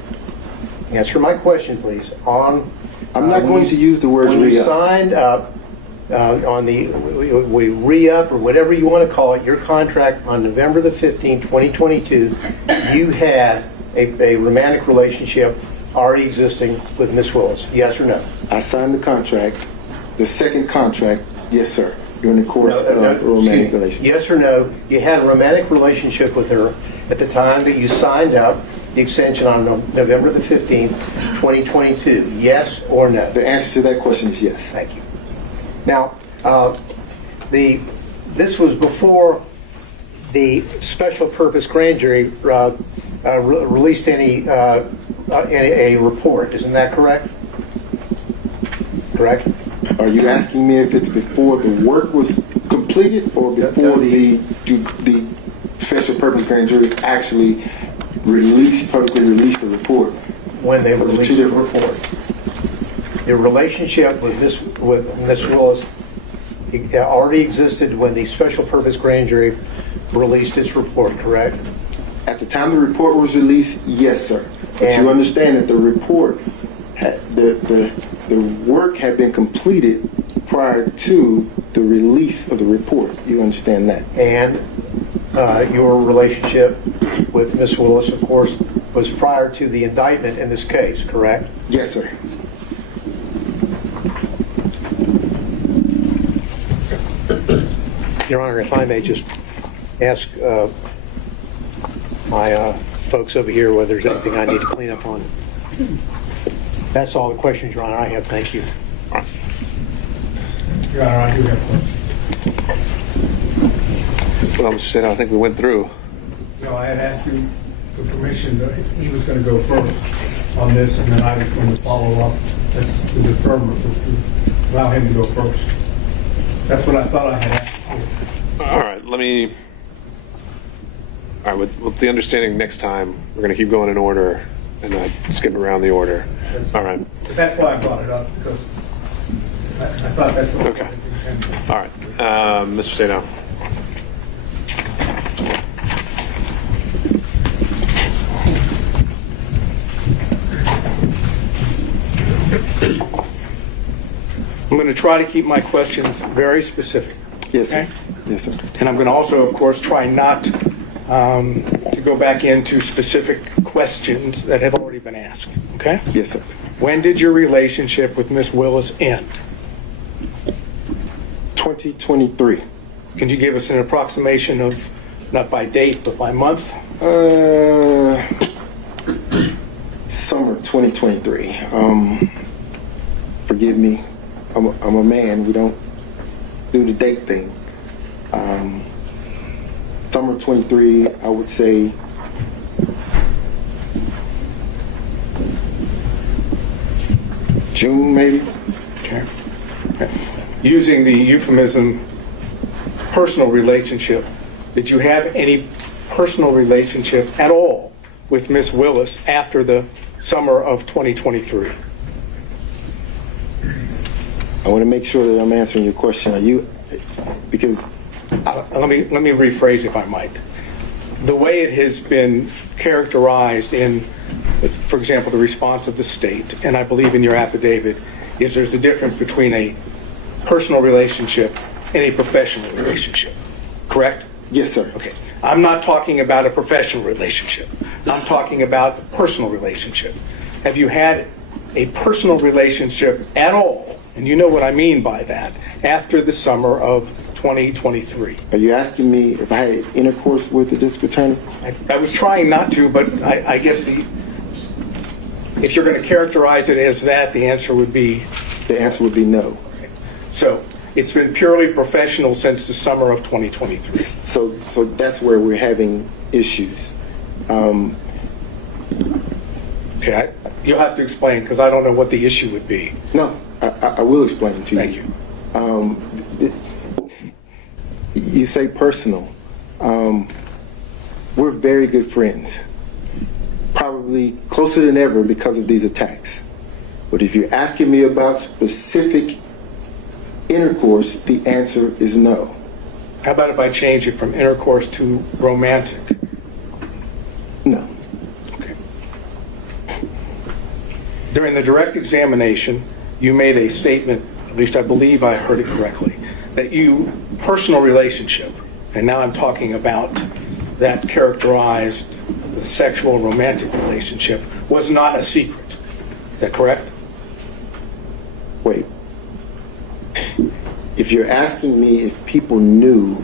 Answer my question, please. I'm not going to use the words When you re-up. signed up on the we re-up or whatever you want to call it, your contract on November the 15th, 2022, you had a romantic relationship already existing with Miss Willis. Yes or no? I signed the contract, the second contract. Yes, sir. During the course of a romantic excuse me. relationship. Yes or no? You had a romantic relationship with her at the time that you signed up the extension on November the 15th, 2022. Yes or no? The answer to that question is yes. Thank you. Now, this was before the special purpose grand jury released a report. Isn't that correct? Correct? Are you asking me if it's before the work was completed or before the special purpose grand jury actually publicly released the report? When they Those are released two the different- report. Your relationship with Miss Willis already existed when the special purpose grand jury released its report, correct? At the time the report was released, yes, sir. But And- you understand that the report, the work had been completed prior to the release of the report. You understand that? And your relationship with Miss Willis, of course, was prior to the indictment in this case, correct? Yes, sir. Your Honor, if I may just ask my folks over here whether there's anything I need to clean up on. That's all the questions, Your Honor, I have. Thank you. Your Honor, I do have questions. Well, Mr. State, I think we went through. No, I had asked you for permission that he was going to go first on this, and then I was going to follow up. That's the deferment was to allow him to go first. That's what I thought I had asked for. All right, with the understanding next time, we're going to keep going in order and not skip around the order. All right. But that's why I brought it up, because I thought that's what Okay. I intended. All right. Mr. Sado. I'm going to try to keep my questions very specific. Yes, sir. Okay. Yes, sir. And I'm going to also, of course, try not to go back into specific questions that have already been asked. Okay? Yes, sir. When did your relationship with Miss Willis end? 2023. Can you give us an approximation of, not by date, but by month? Summer 2023. Forgive me. I'm a man. We don't do the date thing. Summer 23, I would say June, maybe. Okay. Using the euphemism personal relationship, did you have any personal relationship at all with Miss Willis after the summer of 2023? I want to make sure that I'm answering your question. Are you, because Let me rephrase, if I might. The way it has been characterized in, for example, the response of the state, and I believe in your affidavit, is there's a difference between a personal relationship and a professional relationship. Correct? yes, sir. Okay. I'm not talking about a professional relationship. I'm talking about a personal relationship. Have you had a personal relationship at all, and you know what I mean by that, after the summer of 2023? Are you asking me if I had intercourse with the district attorney? I was trying not to, but I guess if you're going to characterize it as that, the answer would be... The answer would be no. So it's been purely professional since the summer of 2023. So that's where we're having issues. Okay, you'll have to explain, because I don't know what the issue would be. No, I will explain to Thank you. You say personal. We're very good friends. Probably closer than ever because of these attacks. But if you're asking me about specific intercourse, the answer is no. How about if I change it from intercourse to romantic? No. Okay. During the direct examination, you made a statement, at least I believe I heard it correctly, that you, personal relationship, and now I'm talking about that characterized the sexual romantic relationship, was not a secret. Is that correct? Wait. If you're asking me if people knew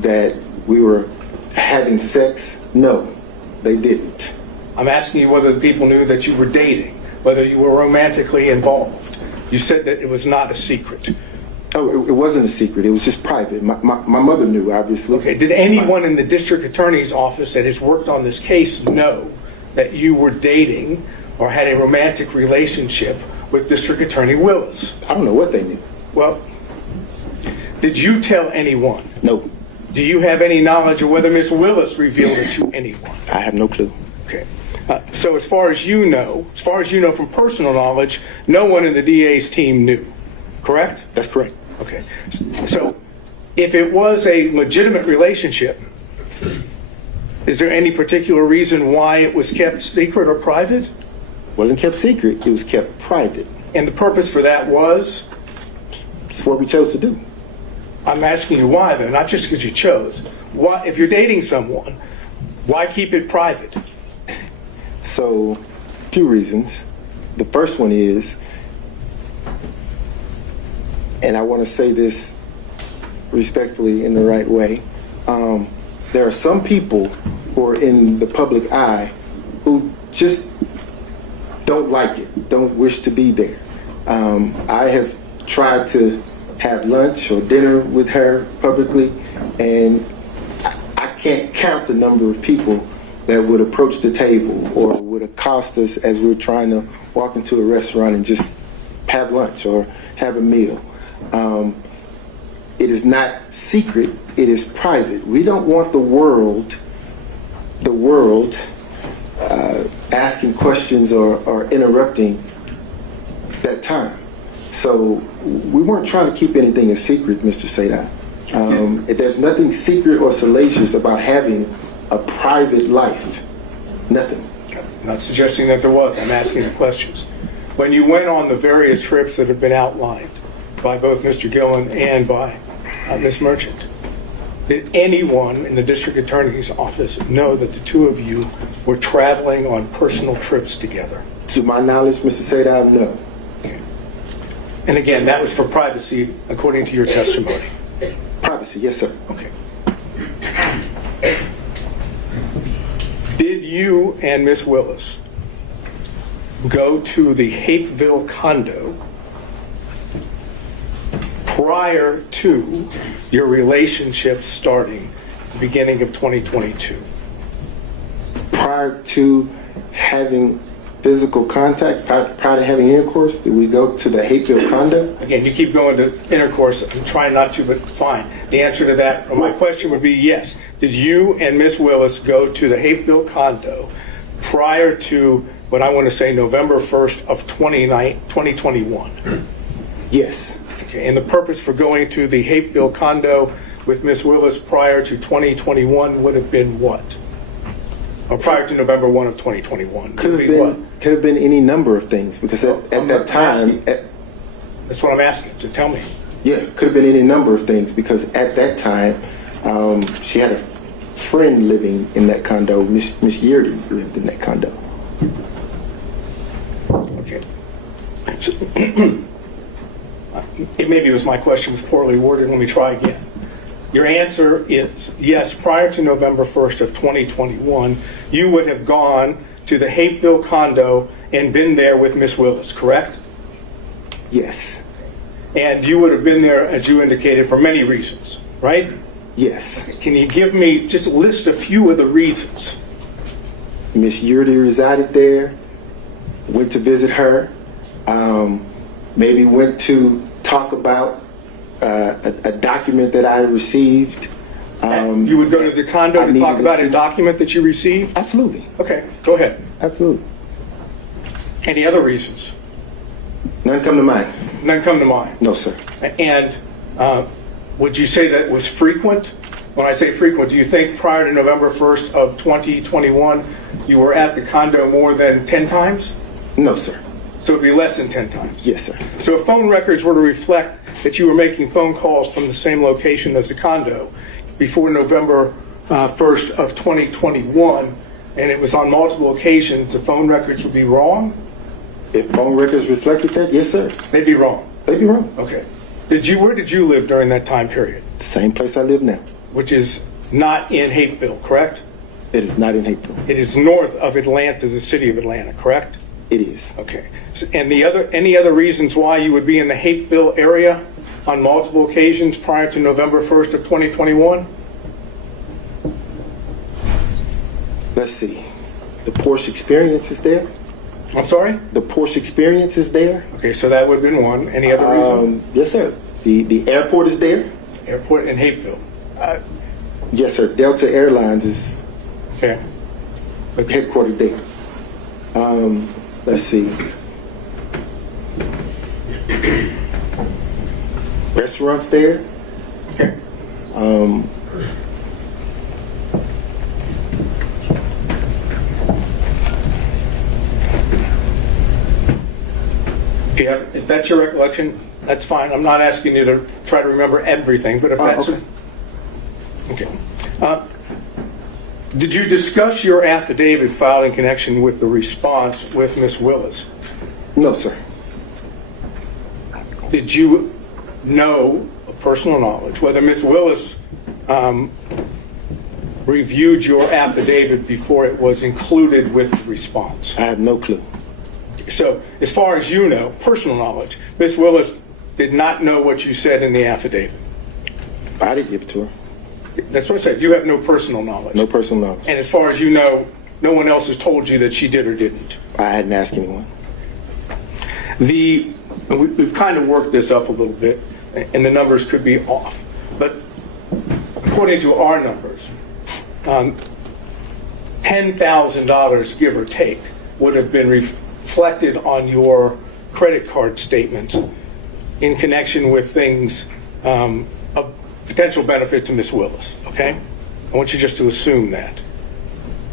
that we were having sex, no, they didn't. I'm asking you whether the people knew that you were dating, whether you were romantically involved. You said that it was not a secret. Oh, it wasn't a secret. It was just private. My mother knew, obviously. Okay. Did anyone in the district attorney's office that has worked on this case know that you were dating or had a romantic relationship with District Attorney Willis? I don't know what they knew. Well, did you tell anyone? No, Do you have any knowledge of whether Miss Willis revealed it to anyone? I have no clue. Okay. So as far as you know from personal knowledge, no one in the DA's team knew, correct? That's correct. Okay. So if it was a legitimate relationship, is there any particular reason why it was kept secret or private? Wasn't kept secret. It was kept private. And the purpose for that was? It's what we chose to do. I'm asking you why, though, not just because you chose. Why, if you're dating someone, why keep it private? So, a few reasons. The first one is, and I want to say this respectfully in the right way, there are some people who are in the public eye who just don't like it, don't wish to be there. I have tried to have lunch or dinner with her publicly, and I can't count the number of people that would approach the table or would accost us as we're trying to walk into a restaurant and just have lunch or have a meal. It is not secret, it is private. We don't want the world asking questions or interrupting that time. So we weren't trying to keep anything a secret, Mr. Sadai. There's nothing secret or salacious about having a private life. Nothing. I'm not suggesting that there was. I'm asking the questions. When you went on the various trips that have been outlined by both Mr. Gillen and by Ms. Merchant, did anyone in the district attorney's office know that the two of you were traveling on personal trips together? To my knowledge, Mr. Sadai, no. Okay. And again, that was for privacy, according to your testimony. Privacy, yes, sir. Okay. Did you and Miss Willis go to the Hapeville condo prior to your relationship starting the beginning of 2022? Prior to having physical contact prior to having intercourse? Did we go to the Hateville condo? Again, you keep going to intercourse. I'm trying not to, but fine. The answer to that, or my question would be yes. Did you and Miss Willis go to the Hateville condo prior to what I want to say November 1st of 2021? Yes. Okay, and the purpose for going to the Hateville condo with Miss Willis prior to 2021 would have been what? Or prior to November 1 of 2021? Could Would have be been what? could have been any number of things because at that time, That's what I'm asking, so tell me. yeah, could have been any number of things because at that time she had a friend living in that condo. Miss Yeardy lived in that condo. Okay. So, maybe it was my question was poorly worded. Let me try again. Your answer is yes, prior to November 1st of 2021, you would have gone to the Hateville condo and been there with Miss Willis, correct? Yes. And you would have been there, as you indicated, for many reasons, right? Yes. Can you give me, just list a few of the reasons? Miss Yeardy resided there. Went to visit her. Maybe went to talk about a document that I received. You would go to the condo I to talk needed to about see- a document that you received? Absolutely. Okay, go ahead. Absolutely. Any other reasons? None come to mind. None come to mind. No, sir. And would you say that was frequent? When I say frequent, do you think prior to November 1st of 2021, you were at the condo more than 10 times? No, sir. So it'd be less than 10 times? Yes, sir. So if phone records were to reflect that you were making phone calls from the same location as the condo before November 1st of 2021, and it was on multiple occasions, the phone records would be wrong? If phone records reflected that, yes, sir. They'd be wrong. They'd be wrong. Okay. Where did you live during that time period? The same place I live now. Which is not in Hateville, correct? It is not in Hateville. It is north of Atlanta, the city of Atlanta, correct? It is. Okay. And any other reasons why you would be in the Hateville area on multiple occasions prior to November 1st of 2021? Let's see. The Porsche Experience is there. I'm sorry? The Porsche Experience is there. Okay, so that would have been one. Any other reason? Yes, sir. The airport is there. Airport in Hateville. Yes, sir. Delta Airlines is Okay. headquartered there. Let's see. Restaurants there. Okay. If that's your recollection, that's fine. I'm not asking you to try to remember everything, but if that's okay. Okay. Did you discuss your affidavit filed in connection with the response with Ms. Willis? No, sir. Did you know, of personal knowledge, whether Ms. Willis reviewed your affidavit before it was included with the response? I have no clue. So, as far as you know, personal knowledge, Ms. Willis did not know what you said in the affidavit. I didn't give it to her. That's what I said. You have no personal knowledge. No personal knowledge. And as far as you know, no one else has told you that she did or didn't. I hadn't asked anyone. We've kind of worked this up a little bit, and the numbers could be off. But according to our numbers, $10,000, give or take, would have been reflected on your credit card statements in connection with things of potential benefit to Ms. Willis, okay? I want you just to assume that.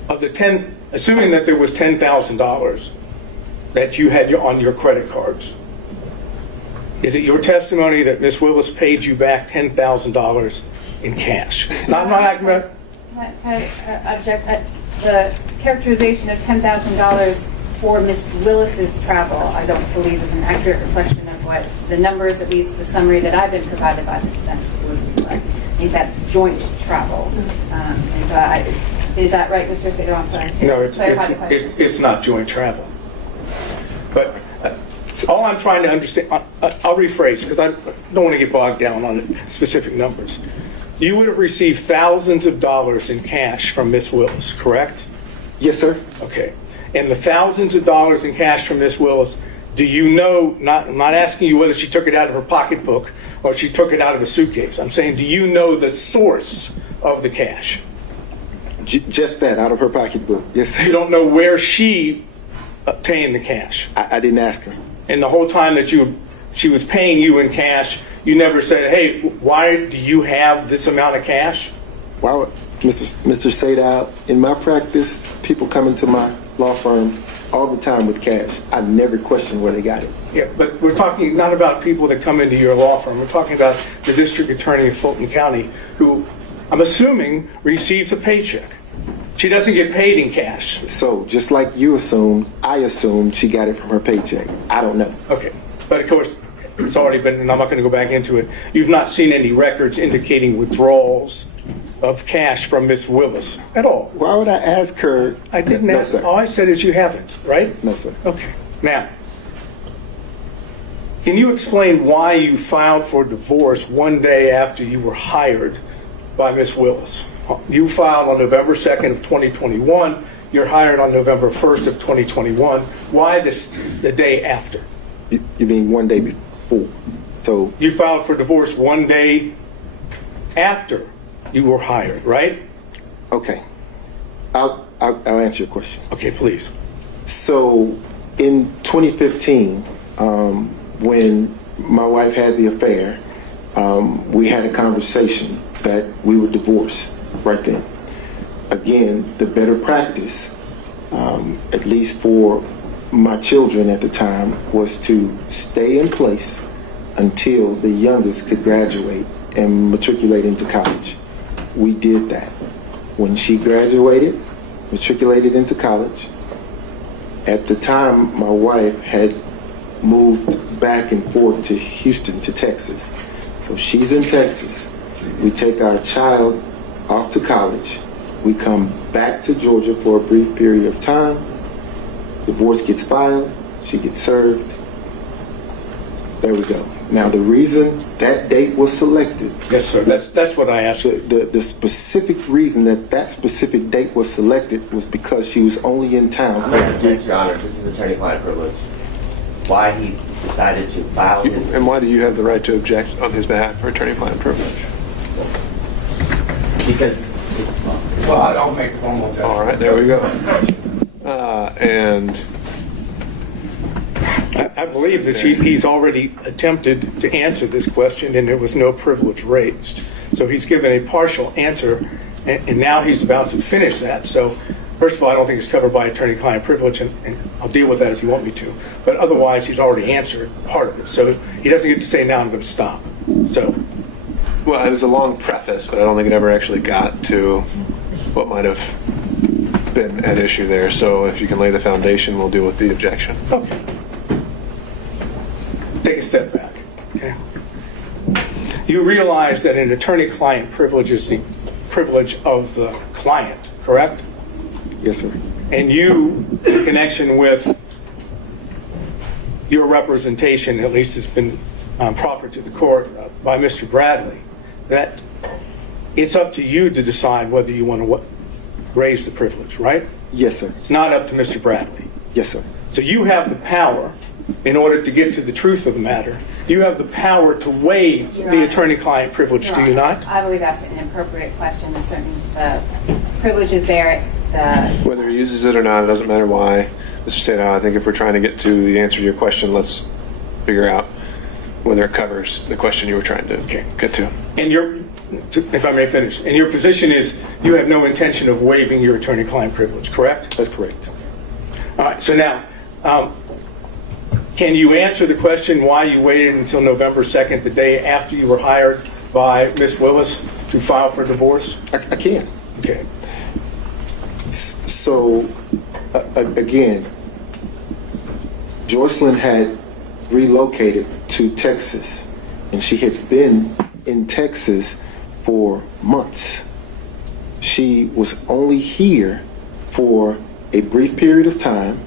Assuming that there was $10,000 that you had on your credit cards, is it your testimony that Ms. Willis paid you back $10,000 in cash? I'm not asking about... Can I object? The characterization of $10,000 for Ms. Willis's travel, I don't believe is an accurate reflection of what the numbers, at least the summary that I've been provided by the defense would reflect. I think that's joint travel. Is that right, Mr. Sater? I'm sorry. No, Clarify the question. it's not joint travel. But all I'm trying to understand, I'll rephrase because I don't want to get bogged down on specific numbers. You would have received thousands of dollars in cash from Ms. Willis, correct? Yes, sir. Okay. and the thousands of dollars in cash from Miss Willis, do you know, I'm not asking you whether she took it out of her pocketbook or she took it out of a suitcase. I'm saying, do you know the source of the cash? Just that, out of her pocketbook. Yes, You sir. don't know where she obtained the cash. I didn't ask her. And the whole time that she was paying you in cash, you never said, hey, why do you have this amount of cash? Why would Mr. Sadow, in my practice, people come into my law firm all the time with cash. I never question where they got it. Yeah, but we're talking not about people that come into your law firm. We're talking about the district attorney of Fulton County who, I'm assuming, receives a paycheck. She doesn't get paid in cash. So, just like you assumed, I assumed she got it from her paycheck. I don't know. Okay. But of course, it's already been, and I'm not going to go back into it. You've not seen any records indicating withdrawals of cash from Miss Willis at all. Why would I ask her? I didn't No, ask. sir. All I said is you haven't, right? No, sir. Okay. Now, can you explain why you filed for divorce one day after you were hired by Miss Willis? You filed on November 2nd of 2021. You're hired on November 1st of 2021. Why the day after? You mean one day before? So, You filed for divorce one day after you were hired, right? okay. I'll answer your question. Okay, please. So, in 2015, when my wife had the affair, we had a conversation that we would divorce right then. Again, the better practice, at least for my children at the time, was to stay in place until the youngest could graduate and matriculate into college. We did that. When she graduated, matriculated into college, at the time my wife had moved back and forth to Houston, to Texas. So she's in Texas. We take our child off to college. We come back to Georgia for a brief period of time. Divorce gets filed. She gets served. There we go. Now, the reason that date was selected, Yes, sir. That's what I asked. the specific reason that specific date was selected was because she was only in town. I'm going to object, Your Honor. This is attorney-client privilege. Why he decided to file his... And why do you have the right to object on his behalf for attorney-client privilege? Because... Well, I don't make formal judgment. All right, there we go. And I believe that he's already attempted to answer this question and there was no privilege raised. So he's given a partial answer and now he's about to finish that. So first of all, I don't think it's covered by attorney-client privilege and I'll deal with that if you want me to. But otherwise, he's already answered part of it. So he doesn't get to say, now I'm going to stop. So, well, it was a long preface, but I don't think it ever actually got to what might have been at issue there. So if you can lay the foundation, we'll deal with the objection. okay. Take a step back. Okay. You realize that an attorney-client privilege is the privilege of the client, correct? Yes, sir. And you, in connection with your representation, at least has been proffered to the court by Mr. Bradley, that it's up to you to decide whether you want to raise the privilege, right? Yes, sir. It's not up to Mr. Bradley. Yes, sir. So you have the power, in order to get to the truth of the matter, you have the power to waive Your the Honor. attorney-client privilege, do you not? I believe that's an appropriate question. The privilege is there. Whether he uses it or not, it doesn't matter why. Mr. Sadow, I think if we're trying to get to the answer to your question, let's figure out whether it covers the question you were trying to get to. And if I may finish, and your position is you have no intention of waiving your attorney-client privilege, correct? That's correct. All right, so now, can you answer the question why you waited until November 2nd, the day after you were hired by Ms. Willis, to file for divorce? I can. Okay. So, again, Joycelyn had relocated to Texas, and she had been in Texas for months. She was only here for a brief period of time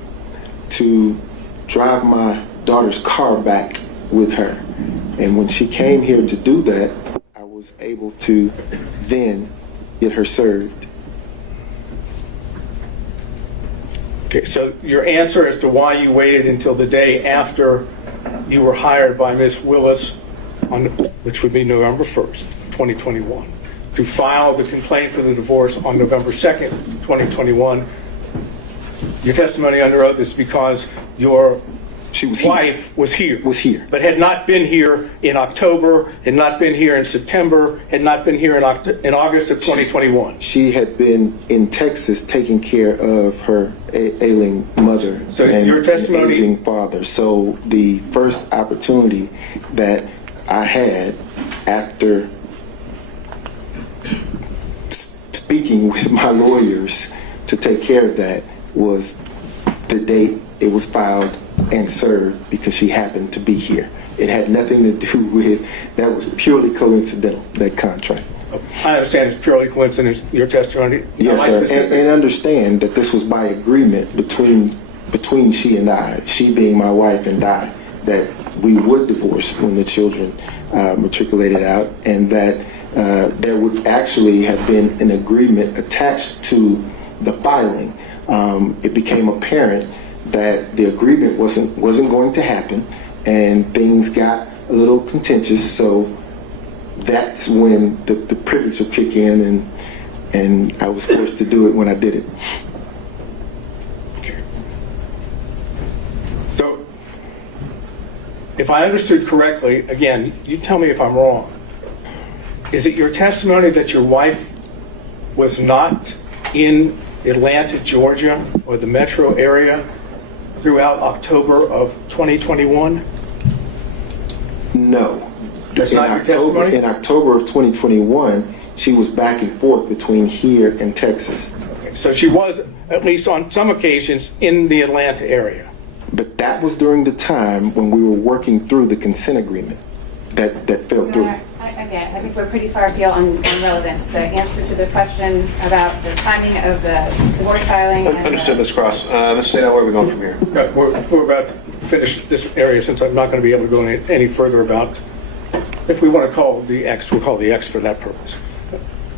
to drive my daughter's car back with her. And when she came here to do that, I was able to then get her served. Okay, so your answer as to why you waited until the day after you were hired by Ms. Willis, which would be November 1st, 2021, to file the complaint for the divorce on November 2nd, 2021. Your testimony under oath is because your wife was here. But had not been here in October, had not been here in September, had not been here in August of 2021. She had been in Texas taking care of her ailing mother and your testimony, aging father. So the first opportunity that I had after speaking with my lawyers to take care of that was the date it was filed and served, because she happened to be here. It had nothing to do with, that was purely coincidental, that contract. I understand it's purely coincidence, your testimony. Yes, sir. And understand that this was by agreement between she and I, she being my wife and I, that we would divorce when the children matriculated out, and that there would actually have been an agreement attached to the filing. It became apparent that the agreement wasn't going to happen, and things got a little contentious. So that's when the privilege will kick in, and I was forced to do it when I did it. Okay. So, if I understood correctly, again, you tell me if I'm wrong. Is it your testimony that your wife was not in Atlanta, Georgia, or the metro area throughout October of 2021? No. That's not your testimony? In October of 2021, she was back and forth between here and Texas. Okay, so she was, at least on some occasions, in the Atlanta area. But that was during the time when we were working through the consent agreement that fell through. Again, I think we're pretty far afield on relevance. The answer to the question about the timing of the divorce filing. Understood, Ms. Cross. Ms. Sadell, where are we going from here? We're about to finish this area, since I'm not going to be able to go any further about, if we want to call the X, we'll call the X for that purpose.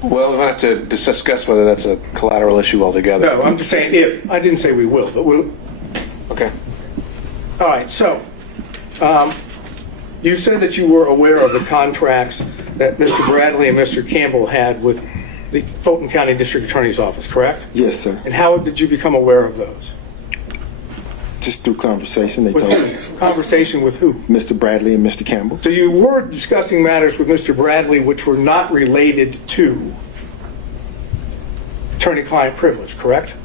Well, we're going to have to discuss whether that's a collateral issue altogether. No, I'm just saying if. I didn't say we will, but we'll. Okay. All right, so you said that you were aware of the contracts that Mr. Bradley and Mr. Campbell had with the Fulton County District Attorney's Office, correct? Yes, sir. And how did you become aware of those? Just through conversation, they told me. Conversation with who? Mr. Bradley and Mr. Campbell. So you were discussing matters with Mr. Bradley which were not related to attorney-client privilege, correct?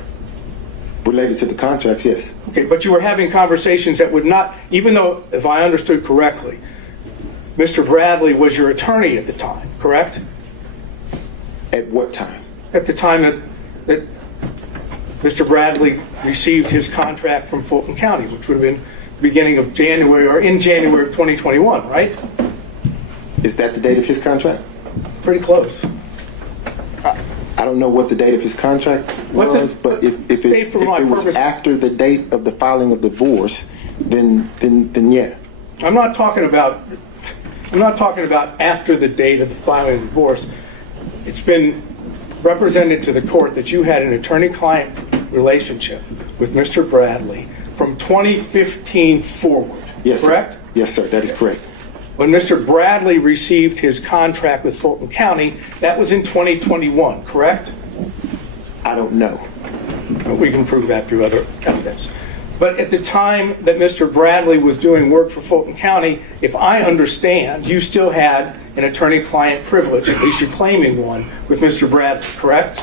Related to the contracts, yes. Okay, but you were having conversations that would not, even though, if I understood correctly, Mr. Bradley was your attorney at the time, correct? At what time? At the time that Mr. Bradley received his contract from Fulton County, which would have been the beginning of January, or in January of 2021, right? Is that the date of his contract? Pretty close. I don't know what the date of his contract was, but if it was after the date of the filing of the divorce, then yeah. I'm not talking about after the date of the filing of the divorce. It's been represented to the court that you had an attorney-client relationship with Mr. Bradley from 2015 forward, Yes, correct? Sir. Yes, sir, that is correct. When Mr. Bradley received his contract with Fulton County, that was in 2021, correct? I don't know. We can prove that through other evidence. But at the time that Mr. Bradley was doing work for Fulton County, if I understand, you still had an attorney-client privilege, at least you're claiming one, with Mr. Bradley, correct?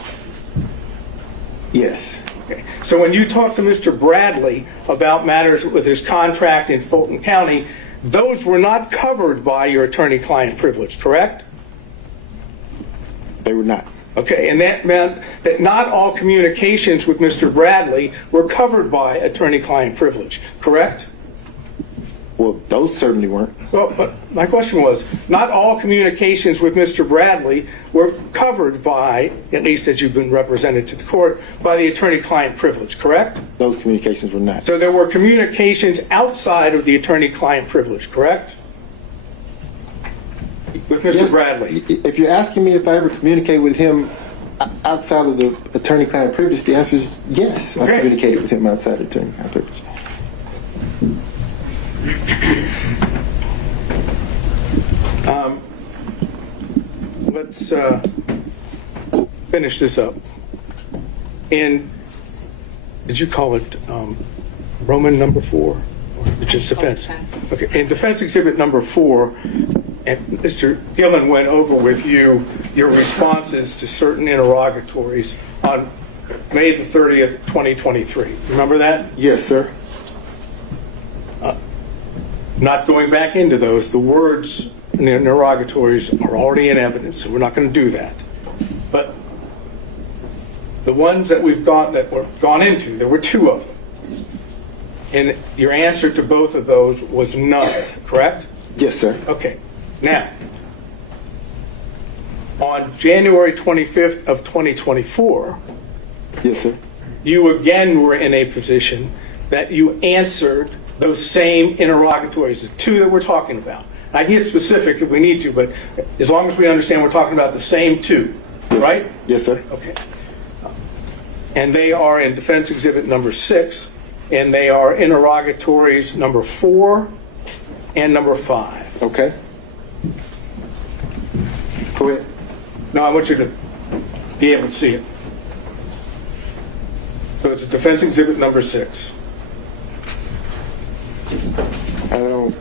Yes. Okay. So when you talk to Mr. Bradley about matters with his contract in Fulton County, those were not covered by your attorney-client privilege, correct? They were not. Okay, and that meant that not all communications with Mr. Bradley were covered by attorney-client privilege, correct? Well, those certainly weren't. Well, but my question was, not all communications with Mr. Bradley were covered by, at least as you've been represented to the court, by the attorney-client privilege, correct? Those communications were not. So there were communications outside of the attorney-client privilege, correct? With Mr. Bradley. If you're asking me if I ever communicated with him Outside of the attorney-client privilege, the answer is yes. I Okay. communicated with him outside the attorney-client privilege. Let's finish this up. And did you call it Roman number 4? Or just defense? Okay. In defense exhibit number 4, and Mr. Gillen went over with you your responses to certain interrogatories on May the 30th, 2023. Remember that? Yes, sir. Not going back into those. The words in the interrogatories are already in evidence, so we're not going to do that. But the ones that we've gone into, there were 2 of them. And your answer to both of those was none, correct? Yes, sir. Okay. Now, on January 25th of 2024, Yes, sir. you again were in a position that you answered those same interrogatories, the 2 that we're talking about. I can get specific if we need to, but as long as we understand we're talking about the same 2, right? Yes, sir. Okay. And they are in defense exhibit number 6, and they are interrogatories number 4 and number 5. Okay. Go ahead. Now I want you to be able to see it. So it's defense exhibit number 6. I don't.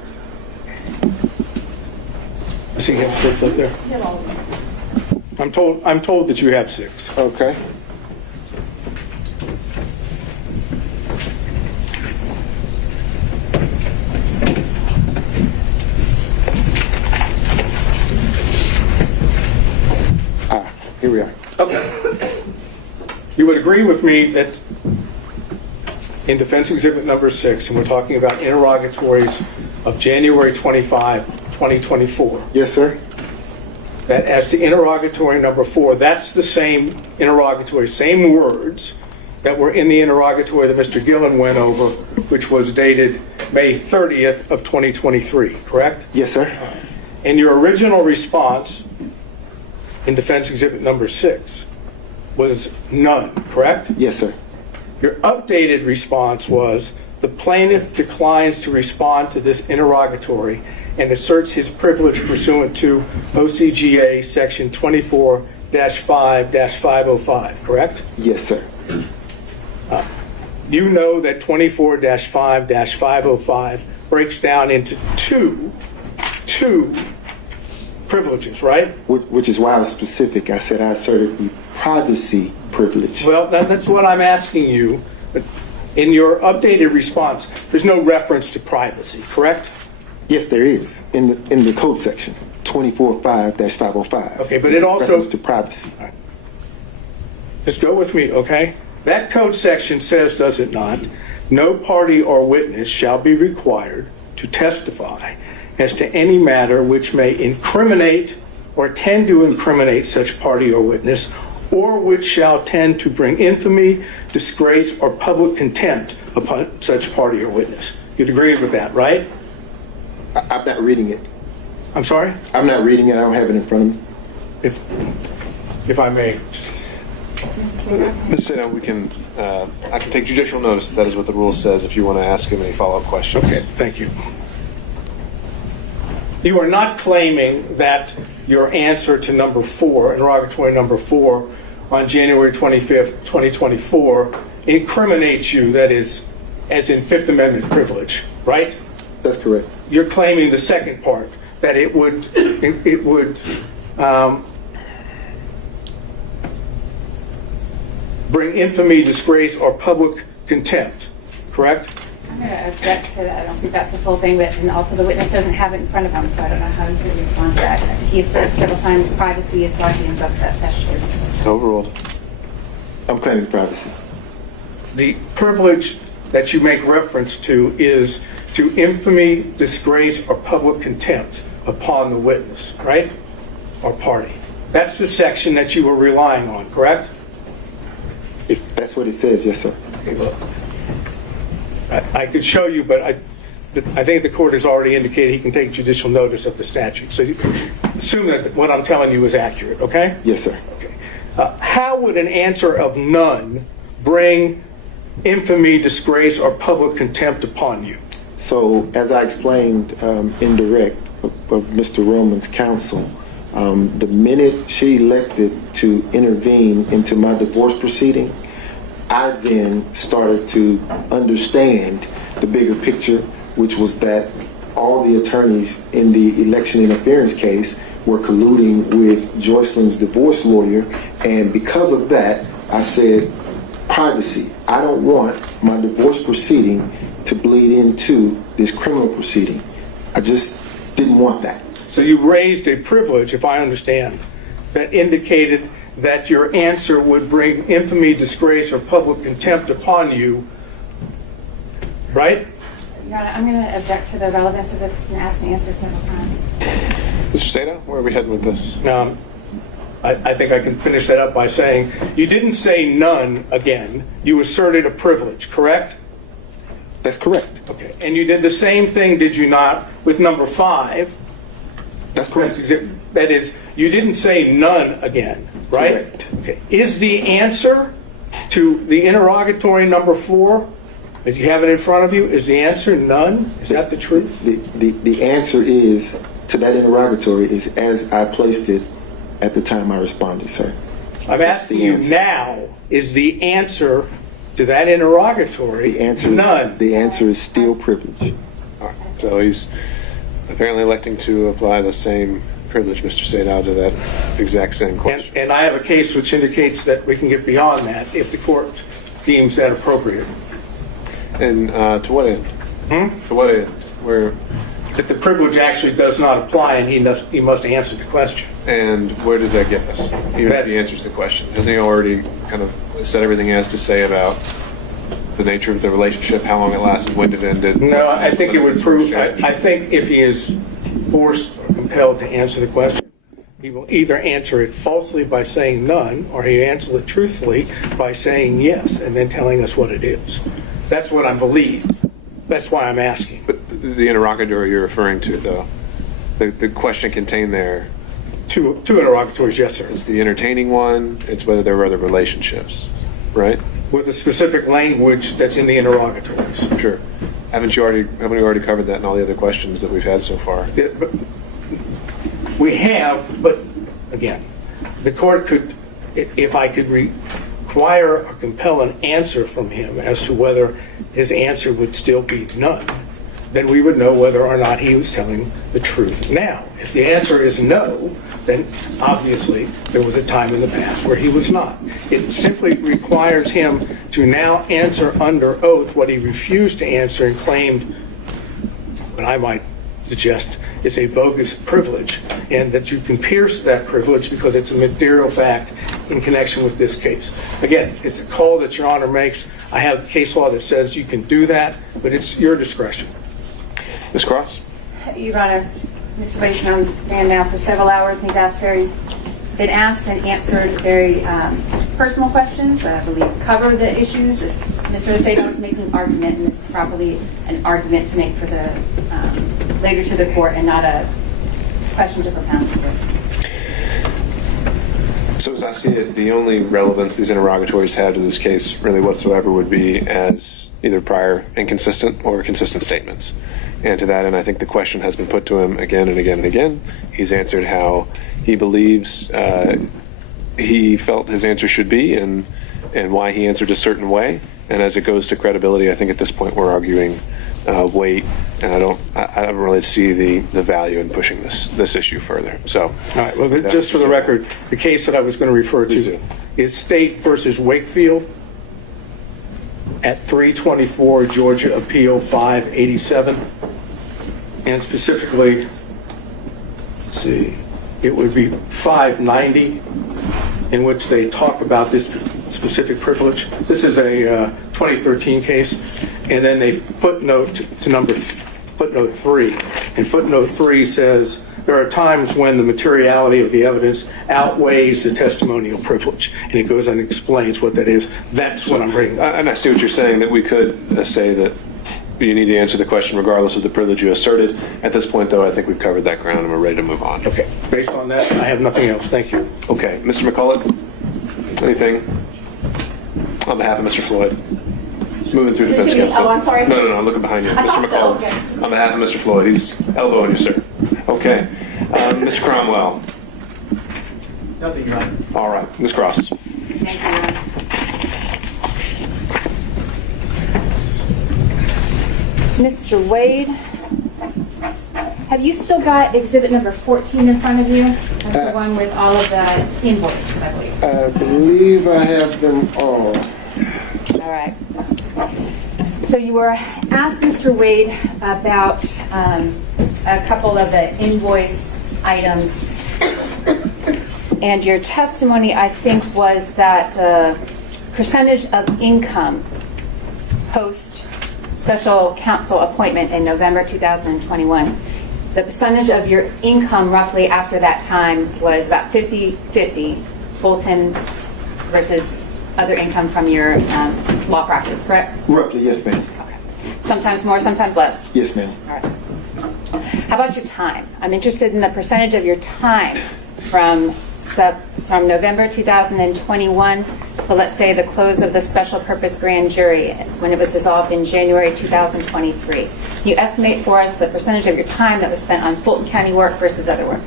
I see you have 6 up there. I'm told that you have 6. Okay. Here we are. Okay. You would agree with me that in defense exhibit number 6, and we're talking about interrogatories of January 25, 2024, Yes, sir. that as to interrogatory number 4, that's the same interrogatory, same words that were in the interrogatory that Mr. Gillen went over, which was dated May 30th of 2023, correct? Yes, sir. And your original response in defense exhibit number 6 was none, correct? Yes, sir. Your updated response was the plaintiff declines to respond to this interrogatory and asserts his privilege pursuant to OCGA section 24-5-505, correct? Yes, sir. You know that 24-5-505 breaks down into two privileges, right? Which is why I was specific. I said I asserted the privacy privilege. Well, that's what I'm asking you. But in your updated response, there's no reference to privacy, correct? Yes, there is in the code section 24-5-505. Okay, but it also- reference to privacy. Just go with me, okay? That code section says, does it not, no party or witness shall be required to testify as to any matter which may incriminate or tend to incriminate such party or witness, or which shall tend to bring infamy, disgrace, or public contempt upon such party or witness. You'd agree with that, right? I'm not reading it. I'm sorry? I'm not reading it. I don't have it in front of me. If I may. Mr. Sino, we can, I can take judicial notice that is what the rule says if you want to ask him any follow-up questions. Okay, thank you. You are not claiming that your answer to number 4, interrogatory number 4, on January 25th, 2024, incriminates you, that is, as in Fifth Amendment privilege, right? That's correct. You're claiming the second part, that it would bring infamy, disgrace, or public contempt, correct? I'm going to object to that. I don't think that's the full thing, but and also the witness doesn't have it in front of him, so I don't know how he could respond to that. He said several times privacy is largely invoked. That's statutory. Overruled. I'm claiming privacy. The privilege that you make reference to is to infamy, disgrace, or public contempt upon the witness, right? Or party. That's the section that you were relying on, correct? If that's what it says, yes, sir. Okay, look. I could show you, but I think the court has already indicated he can take judicial notice of the statute. So you assume that what I'm telling you is accurate, okay? Yes, sir. Okay. How would an answer of none bring infamy, disgrace, or public contempt upon you? So, as I explained in direct of Mr. Roman's counsel, the minute she elected to intervene into my divorce proceeding, I then started to understand the bigger picture, which was that all the attorneys in the election interference case were colluding with Joycelyn's divorce lawyer, and because of that, I said, privacy. I don't want my divorce proceeding to bleed into this criminal proceeding. I just didn't want that. So you raised a privilege, if I understand, that indicated that your answer would bring infamy, disgrace, or public contempt upon you, right? Your Honor, I'm going to object to the relevance of this. It's been asked and answered several times. Mr. Sato, where are we heading with this? I think I can finish that up by saying you didn't say none again. You asserted a privilege, correct? That's correct. Okay. And you did the same thing, did you not, with number 5? That's correct. That is, you didn't say none again, right? Correct. Okay. Is the answer to the interrogatory number 4, if you have it in front of you, is the answer none? Is that the truth? The answer is to that interrogatory is as I placed it at the time I responded, sir. I'm asking you now, is the answer to that interrogatory The answer none? is, the answer is still privilege. All right. So he's apparently electing to apply the same privilege, Mr. Sato, to that exact same question. And I have a case which indicates that we can get beyond that if the court deems that appropriate. And to what end? To what end? Where? That the privilege actually does not apply and he must answer the question. And where does that get us? Even if he answers the question, hasn't he already kind of said everything he has to say about the nature of the relationship, how long it lasted, when it ended? No, I think it would prove. I think if he is forced or compelled to answer the question, he will either answer it falsely by saying none, or he answer it truthfully by saying yes, and then telling us what it is. That's what I believe. That's why I'm asking. But the interrogatory you're referring to, though, the question contained there, Two interrogatories, yes, sir. it's the entertaining one, it's whether there were other relationships, right? With the specific language that's in the interrogatories. Sure. Haven't we already covered that in all the other questions that we've had so far? But we have, but again, the court could, if I could require or compel an answer from him as to whether his answer would still be none, then we would know whether or not he was telling the truth now. If the answer is no, then obviously there was a time in the past where he was not. It simply requires him to now answer under oath what he refused to answer and claimed, what I might suggest, is a bogus privilege, and that you can pierce that privilege because it's a material fact in connection with this case. Again, it's a call that Your Honor makes. I have the case law that says you can do that, but it's your discretion. Ms. Cross? Your Honor, Mr. Wason on the stand now for several hours, and he's been asked and answered very personal questions that I believe cover the issues. Mr. Sato is making an argument, and this is probably an argument to make for the later to the court and not a question to propound to the court. So as I see it, the only relevance these interrogatories have to this case really whatsoever would be as either prior inconsistent or consistent statements. And to that end, I think the question has been put to him again and again and again. He's answered how he believes he felt his answer should be and why he answered a certain way. And as it goes to credibility, I think at this point we're arguing weight, and I don't really see the value in pushing this issue further. So, All right. Well, just for the record, the case that I was going to refer to is State versus Wakefield at 324 Georgia Appeal 587, and specifically, let's see, it would be 590, in which they talk about this specific privilege. This is a 2013 case, and then they footnote to footnote 3. And footnote 3 says, there are times when the materiality of the evidence outweighs the testimonial privilege. And it goes and explains what that is. That's what I'm bringing up. And I see what you're saying, that we could say that you need to answer the question regardless of the privilege you asserted. At this point, though, I think we've covered that ground and we're ready to move on. Okay. Based on that, I have nothing else. Thank you. Okay. Mr. McCullough? anything on behalf of Mr. Floyd? Moving through defense Excuse me. counsel. Oh, I'm sorry. No, I'm looking behind you. I Mr. thought so, McCollum. okay. On behalf of Mr. Floyd, he's elbowing you, sir. Okay. Mr. Cromwell. Nothing, Your Honor. All right. Ms. Cross. Thank you, Your Honor. Mr. Wade, have you still got exhibit number 14 in front of you? That's the one with all of the invoices, I believe. I believe I have them all. All right. So you were asked, Mr. Wade, about a couple of the invoice items. And your testimony, I think, was that the percentage of income post special counsel appointment in November 2021, the percentage of your income roughly after that time was about 50-50 Fulton versus other income from your law practice, correct? Roughly, yes, ma'am. Okay. Sometimes more, sometimes less. Yes, ma'am. All right. How about your time? I'm interested in the percentage of your time from November 2021 to, let's say, the close of the special purpose grand jury when it was dissolved in January 2023. Can you estimate for us the percentage of your time that was spent on Fulton County work versus other work?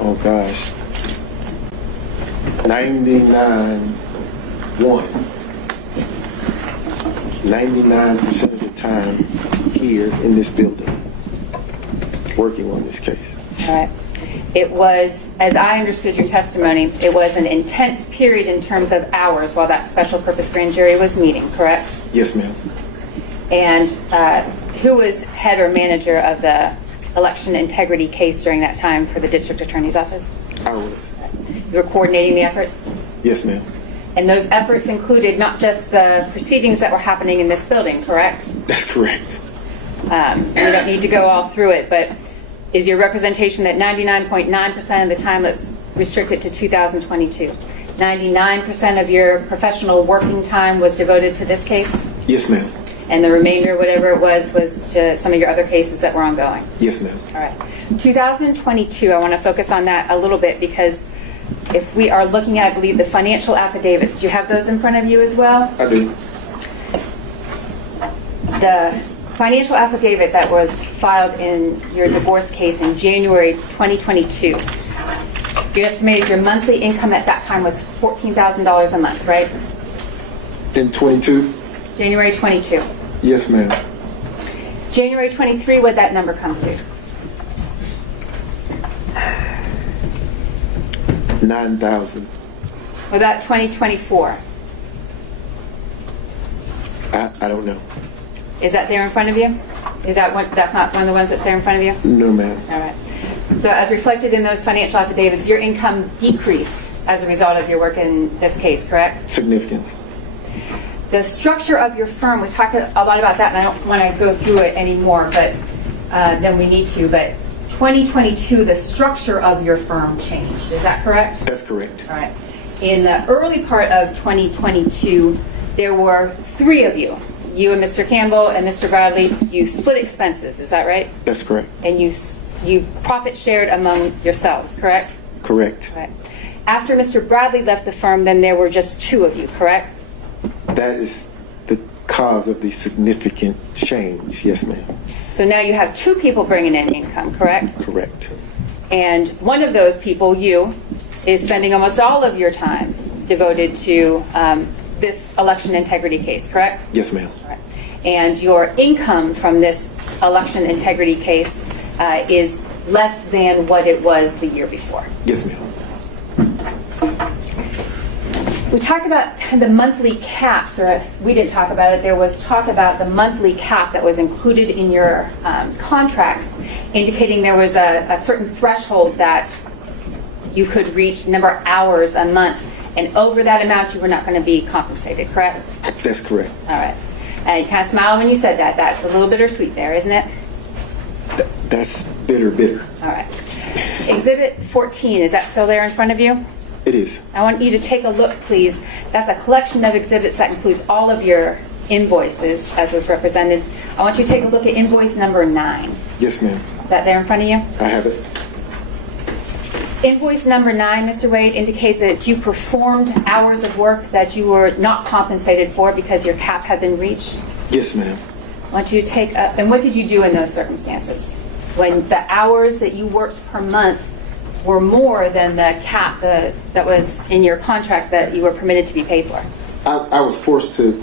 Oh, gosh. 99% of the time here in this building working on this case. All right. It was, as I understood your testimony, it was an intense period in terms of hours while that special purpose grand jury was meeting, correct? Yes, ma'am. And who was head or manager of the election integrity case during that time for the district attorney's office? I was. You were coordinating the efforts? Yes, ma'am. And those efforts included not just the proceedings that were happening in this building, correct? That's correct. We don't need to go all through it, but is your representation that 99.9% of the time, let's restrict it to 2022, 99% of your professional working time was devoted to this case? Yes, ma'am. And the remainder, whatever it was to some of your other cases that were ongoing? Yes, ma'am. All right. 2022, I want to focus on that a little bit because if we are looking at, I believe, the financial affidavits, do you have those in front of you as well? I do. The financial affidavit that was filed in your divorce case in January 2022, you estimated your monthly income at that time was $14,000 a month, right? In 22? January 22. Yes, ma'am. January 23, what'd that number come to? 9,000. What about 2024? I don't know. Is that there in front of you? Is that one? That's not one of the ones that's there in front of you? No, ma'am. All right. So as reflected in those financial affidavits, your income decreased as a result of your work in this case, correct? Significantly. The structure of your firm, we talked a lot about that, and I don't want to go through it anymore than we need to, but 2022, the structure of your firm changed. Is that correct? That's correct. All right. In the early part of 2022, there were three of you. You and Mr. Campbell and Mr. Bradley, you split expenses, is that right? That's correct. And you profit shared among yourselves, correct? Correct. Right. After Mr. Bradley left the firm, then there were just two of you, correct? That is the cause of the significant change. Yes, ma'am. So now you have two people bringing in income, correct? Correct. And one of those people, you, is spending almost all of your time devoted to this election integrity case, correct? Yes, ma'am. All right. And your income from this election integrity case is less than what it was the year before. Yes, ma'am. We talked about the monthly caps, or we didn't talk about it. There was talk about the monthly cap that was included in your contracts, indicating there was a certain threshold that you could reach, number of hours a month, and over that amount you were not going to be compensated, correct? That's correct. All right. And you kind of smiled when you said that. That's a little bittersweet there, isn't it? That's bitter. All right. Exhibit 14, is that still there in front of you? It is. I want you to take a look, please. That's a collection of exhibits that includes all of your invoices, as was represented. I want you to take a look at invoice number 9. Yes, ma'am. Is that there in front of you? I have it. Invoice number 9, Mr. Wade, indicates that you performed hours of work that you were not compensated for because your cap had been reached. Yes, ma'am. I want you to take up, and what did you do in those circumstances? When the hours that you worked per month were more than the cap that was in your contract that you were permitted to be paid for? I was forced to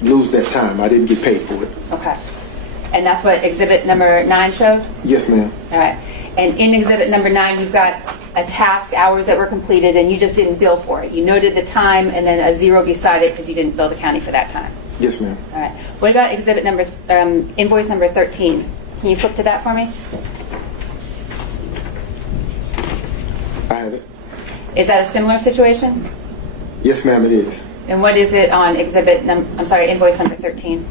lose that time. I didn't get paid for it. Okay. And that's what exhibit number 9 shows? Yes, ma'am. All right. And in exhibit number 9, you've got a task, hours that were completed, and you just didn't bill for it. You noted the time and then a 0 beside it because you didn't bill the county for that time. Yes, ma'am. All right. What about exhibit number, invoice number 13? Can you flip to that for me? I have it. Is that a similar situation? Yes, ma'am, it is. And what is it on invoice number 13?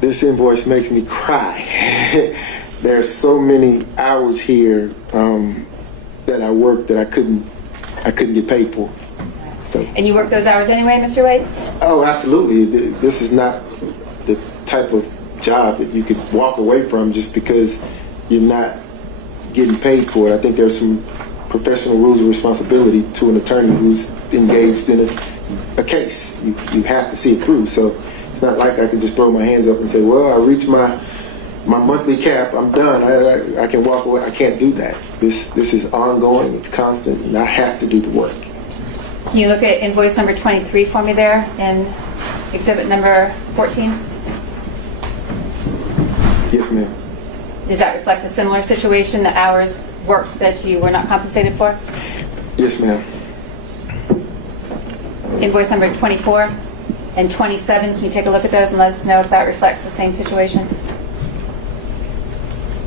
This invoice makes me cry. There's so many hours here that I worked that I couldn't get paid for. So, And you work those hours anyway, Mr. Wade? oh, absolutely. This is not the type of job that you could walk away from just because you're not getting paid for it. I think there's some professional rules of responsibility to an attorney who's engaged in a case. You have to see it through. So it's not like I can just throw my hands up and say, well, I reached my monthly cap, I'm done, I can walk away. I can't do that. This is ongoing, it's constant, and I have to do the work. Can you look at invoice number 23 for me there in exhibit number 14? Yes, ma'am. Does that reflect a similar situation, the hours worked that you were not compensated for? Yes, ma'am. Invoice number 24 and 27, can you take a look at those and let us know if that reflects the same situation?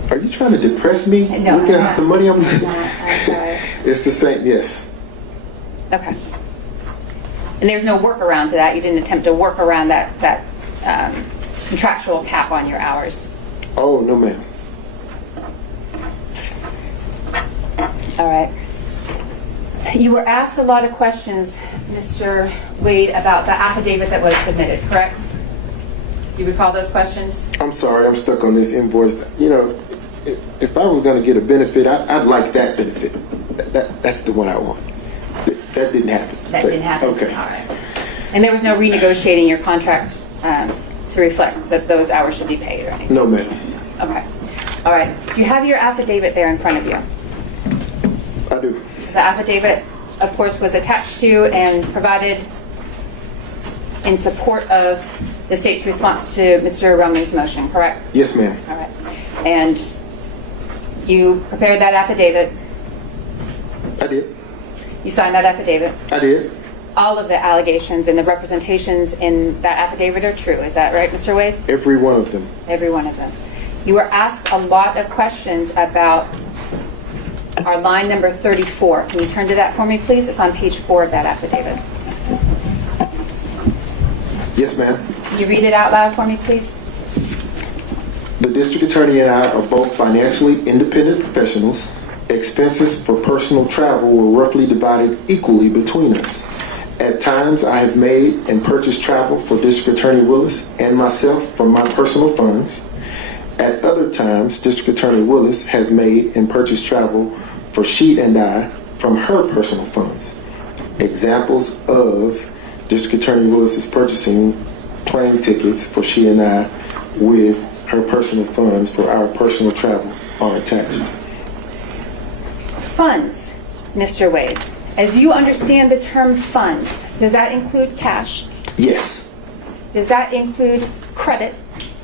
Are you trying to depress me? No, Look I'm at not. the money I'm I'm sorry. It's the same, yes. Okay. And there's no workaround to that? You didn't attempt to work around that contractual cap on your hours? Oh, no, ma'am. All right. You were asked a lot of questions, Mr. Wade, about the affidavit that was submitted, correct? Do you recall those questions? I'm sorry, I'm stuck on this invoice. You know, if I were going to get a benefit, I'd like that benefit. That's the one I want. That didn't happen. That didn't happen? Okay. All right. And there was no renegotiating your contract to reflect that those hours should be paid or anything? No, ma'am. Okay. All right. Do you have your affidavit there in front of you? I do. The affidavit, of course, was attached to and provided in support of the state's response to Mr. Romney's motion, correct? Yes, ma'am. All right. And you prepared that affidavit. I did. You signed that affidavit. I did. All of the allegations and the representations in that affidavit are true. Is that right, Mr. Wade? Every one of them. Every one of them. You were asked a lot of questions about our line number 34. Can you turn to that for me, please? It's on page 4 of that affidavit. Yes, ma'am. Can you read it out loud for me, please? The district attorney and I are both financially independent professionals. Expenses for personal travel were roughly divided equally between us. At times, I have made and purchased travel for District Attorney Willis and myself from my personal funds. At other times, District Attorney Willis has made and purchased travel for she and I from her personal funds. Examples of District Attorney Willis's purchasing plane tickets for she and I with her personal funds for our personal travel are attached. Funds, Mr. Wade. As you understand the term funds, does that include cash? Yes. Does that include credit?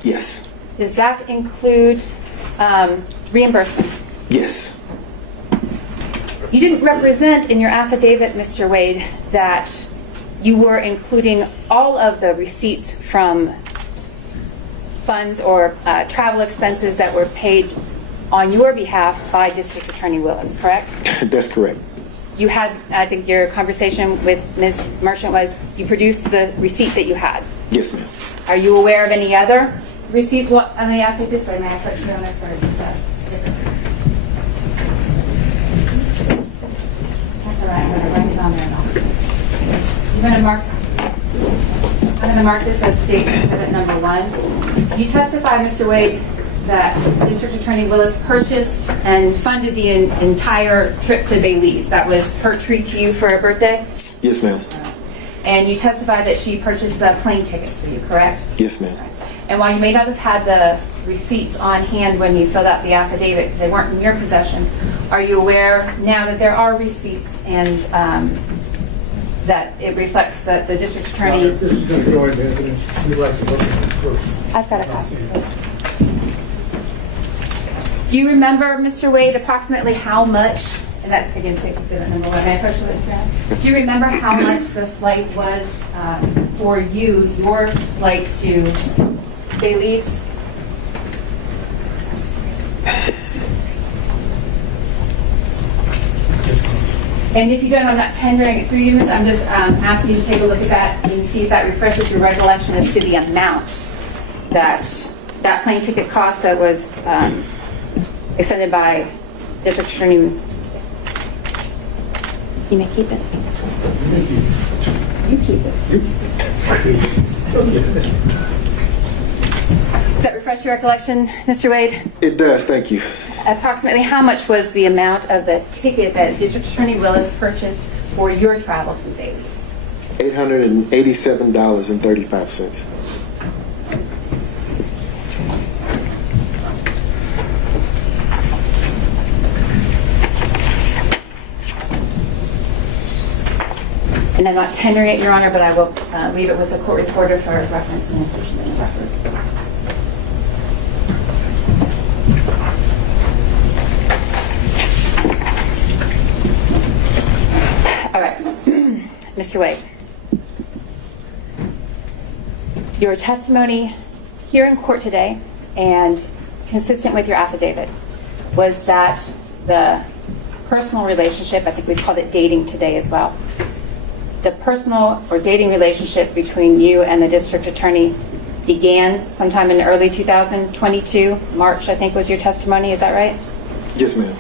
Yes. Does that include reimbursements? Yes. You didn't represent in your affidavit, Mr. Wade, that you were including all of the receipts from funds or travel expenses that were paid on your behalf by District Attorney Willis, correct? That's correct. You had, I think your conversation with Ms. Merchant was you produced the receipt that you had. Yes, ma'am. Are you aware of any other receipts? Well, let me ask you this way. May I put you on there for just a sticker? That's all right. I'm going to write it on there. You're going to mark I'm going to mark this as State's Exhibit number 1. You testify, Mr. Wade, that District Attorney Willis purchased and funded the entire trip to Belize. That was her treat to you for a birthday? Yes, ma'am. And you testify that she purchased the plane tickets for you, correct? Yes, ma'am. And while you may not have had the receipts on hand when you filled out the affidavit, because they weren't in your possession, are you aware now that there are receipts and that it reflects that the district attorney... If this is going to go into evidence, we'd like to look at it first. I've got a copy. Do you remember, Mr. Wade, approximately how much, and that's again State's Exhibit number 1, may I push this down? Do you remember how much the flight was for you, your flight to Belize? And if you don't, I'm not tendering it through you, I'm just asking you to take a look at that and see if that refreshes your recollection as to the amount that that plane ticket cost that was extended by District Attorney. You may keep it. You keep it. Does that refresh your recollection, Mr. Wade? It does, thank you. Approximately how much was the amount of the ticket that District Attorney Willis purchased for your travel to Belize? $887.35. And I'm not tendering it, Your Honor, but I will leave it with the court reporter for reference and inclusion in the record. All right, Mr. Wade, your testimony here in court today and consistent with your affidavit was that the personal relationship, I think we've called it dating today as well, the personal or dating relationship between you and the district attorney began sometime in early 2022, March, I think was your testimony, is that right? Yes, ma'am.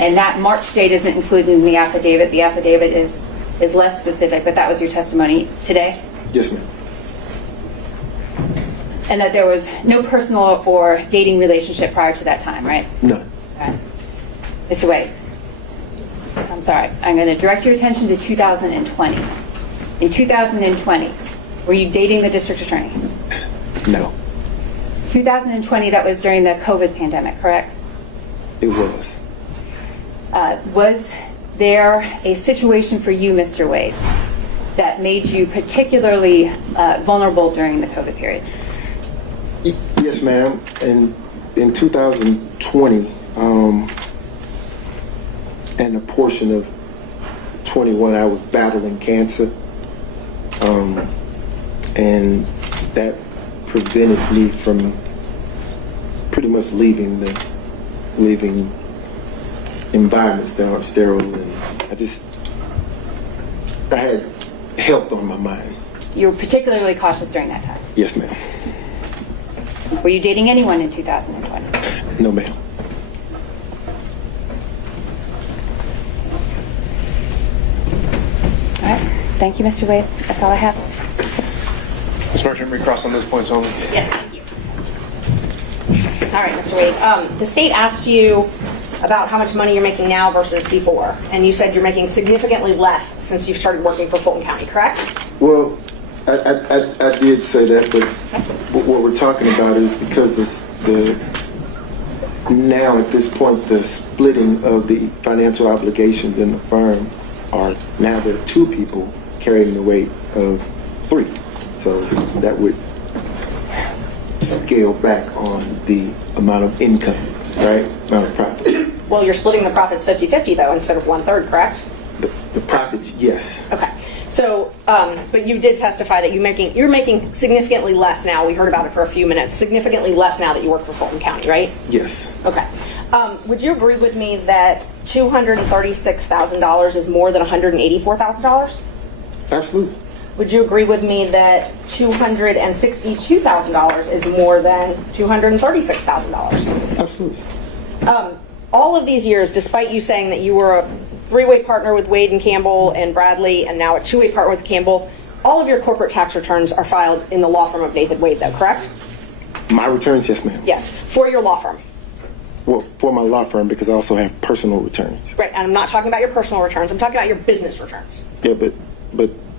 And that March date isn't included in the affidavit. The affidavit is less specific, but that was your testimony today? Yes, ma'am. And that there was no personal or dating relationship prior to that time, right? None. Okay. Mr. Wade, I'm sorry. I'm going to direct your attention to 2020. In 2020, were you dating the district attorney? No. 2020, that was during the COVID pandemic, correct? It was. Was there a situation for you, Mr. Wade, that made you particularly vulnerable during the COVID period? Yes, ma'am. And in 2020, and a portion of 21, I was battling cancer, and that prevented me from pretty much leaving environments that aren't sterile, and I had health on my mind. You were particularly cautious during that time. Yes, ma'am. Were you dating anyone in 2020? No, ma'am. All right. Thank you, Mr. Wade. That's all I have. Ms. Merchant, recross on those points only. Yes, thank you. All right, Mr. Wade. The state asked you about how much money you're making now versus before, and you said you're making significantly less since you've started working for Fulton County, correct? Well, I did say that, but what we're talking about is because now at this point the splitting of the financial obligations in the firm are now there are 2 people carrying the weight of 3, so that would scale back on the amount of income, right? Amount of profit. Well, you're splitting the profits 50-50 though instead of 1/3, correct? The profits, yes. Okay. So, but you did testify that you're making significantly less now. We heard about it for a few minutes. Significantly less now that you work for Fulton County, right? Yes. Okay. Would you agree with me that $236,000 is more than $184,000? Absolutely. Would you agree with me that $262,000 is more than $236,000? Absolutely. All of these years, despite you saying that you were a 3-way partner with Wade and Campbell and Bradley, and now a 2-way partner with Campbell, all of your corporate tax returns are filed in the law firm of Nathan Wade, though, correct? My returns, yes, ma'am. Yes, for your law firm. Well, for my law firm, because I also have personal returns. Right, and I'm not talking about your personal returns. I'm talking about your business returns. Yeah, but